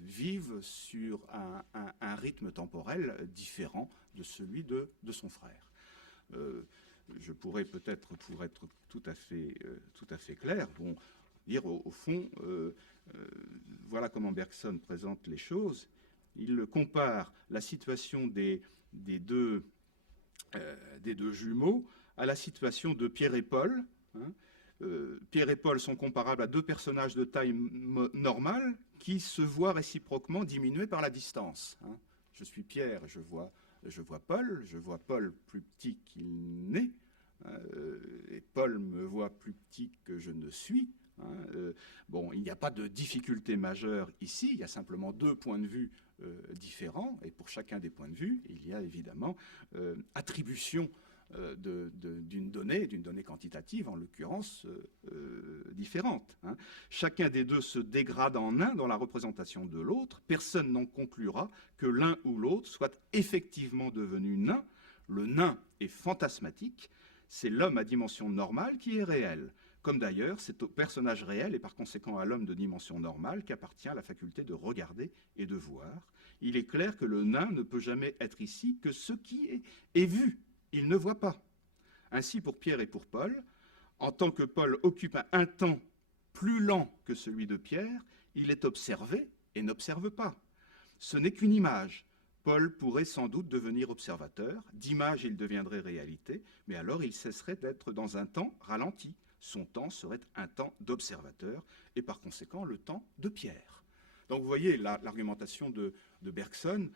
vive sur un rythme temporel différent de celui de son frère. Je pourrais peut-être, pour être tout à fait clair, dire au fond, voilà comment Bergson présente les choses. Il compare la situation des deux jumeaux à la situation de Pierre et Paul. Hein. Pierre et Paul sont comparables à deux personnages de taille normale qui se voient réciproquement diminués par la distance. Hein. Je suis Pierre, je vois Paul plus petit qu'il n'est. hein, et Paul me voit plus petit que je ne suis. Hein, bon, il n'y a pas de difficulté majeure ici, il y a simplement deux points de vue différents, et pour chacun des points de vue, il y a évidemment attribution d'une donnée quantitative, en l'occurrence, différente. Hein. Chacun des deux se dégrade en un dans la représentation de l'autre. Personne n'en conclura que l'un ou l'autre soit effectivement devenu nain. Le nain est fantasmatique. C'est l'homme à dimension normale qui est réel. Comme d'ailleurs, c'est au personnage réel et par conséquent à l'homme de dimension normale qu'appartient la faculté de regarder et de voir. Il est clair que le nain ne peut jamais être ici que ce qui est vu. Il ne voit pas. Ainsi, pour Pierre et pour Paul, en tant que Paul occupe un temps plus lent que celui de Pierre, il est observé et n'observe pas. Ce n'est qu'une image. Paul pourrait sans doute devenir observateur. D'image, il deviendrait réalité, mais alors il cesserait d'être dans un temps ralenti. Son temps serait un temps d'observateur et par conséquent le temps de Pierre. Donc vous voyez, l'argumentation de Bergson,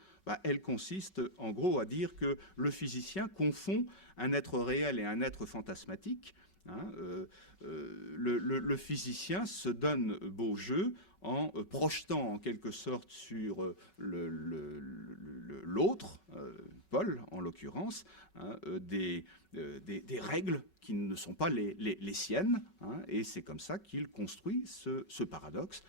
elle consiste en gros à dire que le physicien confond un être réel et un être fantasmatique. Hein, le physicien se donne beau jeu en projetant en quelque sorte sur l'autre, Paul en l'occurrence, hein, des règles qui ne sont pas les siennes, hein, et c'est comme ça qu'il construit ce paradoxe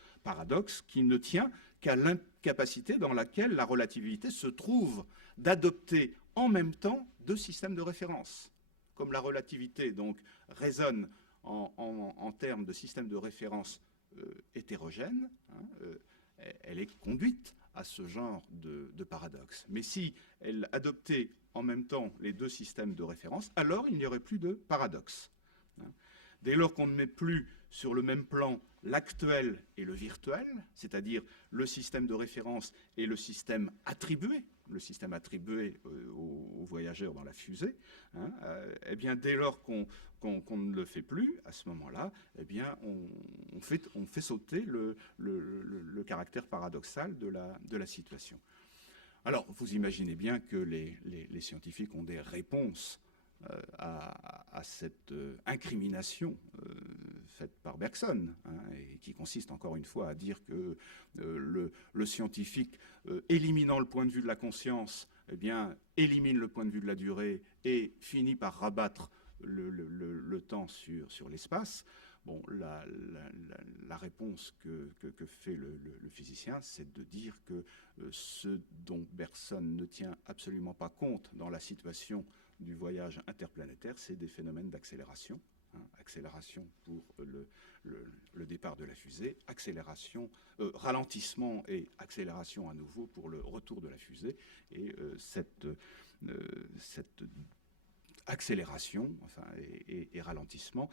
qui ne tient qu'à l'incapacité dans laquelle la relativité se trouve d'adopter en même temps deux systèmes de référence. Comme la relativité donc résonne en termes de système de référence hétérogène, hein, elle est conduite à ce genre de paradoxe. Mais si elle adoptait en même temps les deux systèmes de référence, alors il n'y aurait plus de paradoxe. Hein. Dès lors qu'on ne met plus sur le même plan l'actuel et le virtuel, c'est-à-dire le système de référence et le système attribué aux voyageurs dans la fusée, hein, eh bien, dès lors qu'on ne le fait plus, à ce moment-là, eh bien, on fait sauter le caractère paradoxal de la situation. Alors, vous imaginez bien que les scientifiques ont des réponses à cette incrimination faite par Bergson, hein, et qui consiste encore une fois à dire que le scientifique, éliminant le point de vue de la conscience, eh bien, élimine le point de vue de la durée et finit par rabattre le temps sur l'espace. Bon, la réponse que fait le physicien, c'est de dire que ce dont Bergson ne tient absolument pas compte dans la situation du voyage interplanétaire, c'est des phénomènes d'accélération. Hein, accélération pour le départ de la fusée, ralentissement et accélération à nouveau pour le retour de la fusée. Et cette accélération et ralentissement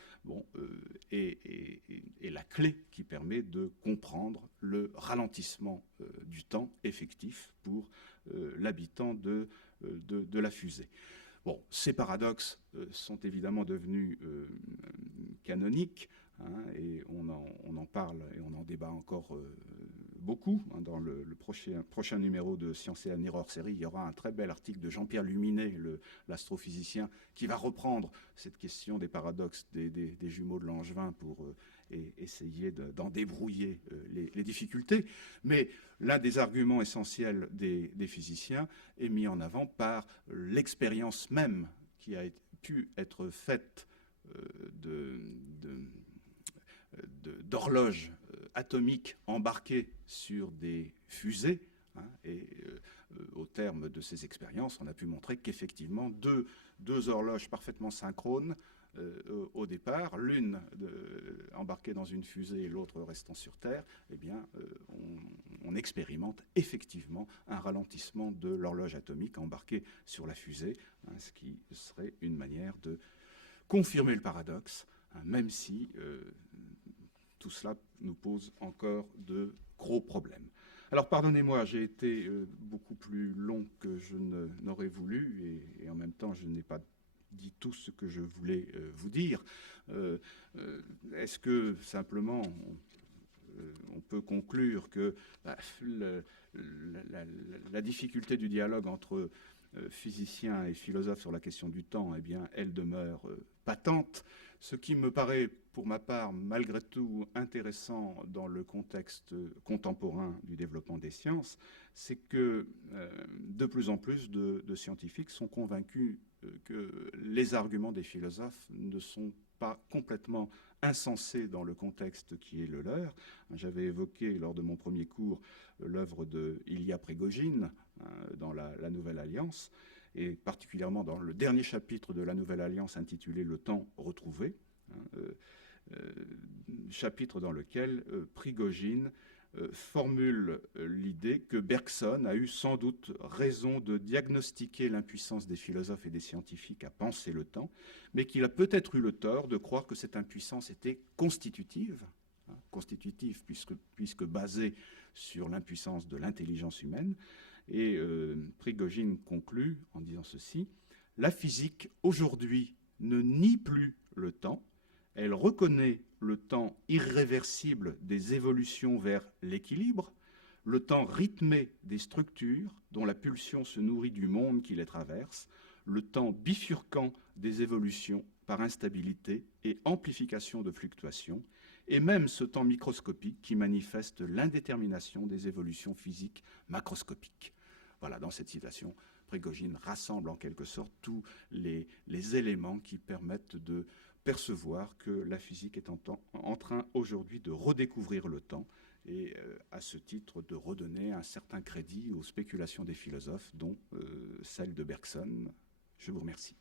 est la clé qui permet de comprendre le ralentissement du temps effectif pour l'habitant de la fusée. Bon, ces paradoxes sont évidemment devenus canoniques, hein, et on en parle et on en débat encore beaucoup. Hein, dans le prochain numéro de Science et Avenir hors série, il y aura un très bel article de Jean-Pierre Luminet, l'astrophysicien, qui va reprendre cette question des paradoxes des jumeaux de Langevin pour essayer d'en débrouiller les difficultés. Mais l'un des arguments essentiels des physiciens est mis en avant par l'expérience même qui a pu être faite d'horloges atomiques embarquées sur des fusées. Hein, et au terme de ces expériences, on a pu montrer qu'effectivement, deux horloges parfaitement synchrones au départ, l'une embarquée dans une fusée et l'autre restant sur Terre, eh bien, on expérimente effectivement un ralentissement de l'horloge atomique embarquée sur la fusée, hein, ce qui serait une manière de confirmer le paradoxe, hein, même si tout cela nous pose encore de gros problèmes. Alors pardonnez-moi, j'ai été beaucoup plus long que je n'aurais voulu, et en même temps je n'ai pas dit tout ce que je voulais vous dire. Est-ce que simplement on peut conclure que la difficulté du dialogue entre physicien et philosophe sur la question du temps, eh bien, elle demeure patente. Ce qui me paraît, pour ma part, malgré tout intéressant dans le contexte contemporain du développement des sciences, c'est que de plus en plus de scientifiques sont convaincus que les arguments des philosophes ne sont pas complètement insensés dans le contexte qui est le leur. J'avais évoqué lors de mon premier cours l'œuvre de Ilya Prigogine dans la Nouvelle Alliance, et particulièrement dans le dernier chapitre de la Nouvelle Alliance intitulé Le temps retrouvé, chapitre dans lequel Prigogine formule l'idée que Bergson a eu sans doute raison de diagnostiquer l'impuissance des philosophes et des scientifiques à penser le temps, mais qu'il a peut-être eu le tort de croire que cette impuissance était constitutive, puisque basée sur l'impuissance de l'intelligence humaine. Et Prigogine conclut en disant ceci: « La physique aujourd'hui ne nie plus le temps, elle reconnaît le temps irréversible des évolutions vers l'équilibre, le temps rythmé des structures dont la pulsion se nourrit du monde qui les traverse, le temps bifurquant des évolutions par instabilité et amplification de fluctuations, et même ce temps microscopique qui manifeste l'indétermination des évolutions physiques macroscopiques. » Voilà, dans cette citation, Prigogine rassemble en quelque sorte tous les éléments qui permettent de percevoir que la physique est en train aujourd'hui de redécouvrir le temps et à ce titre de redonner un certain crédit aux spéculations des philosophes, dont celle de Bergson. Je vous remercie.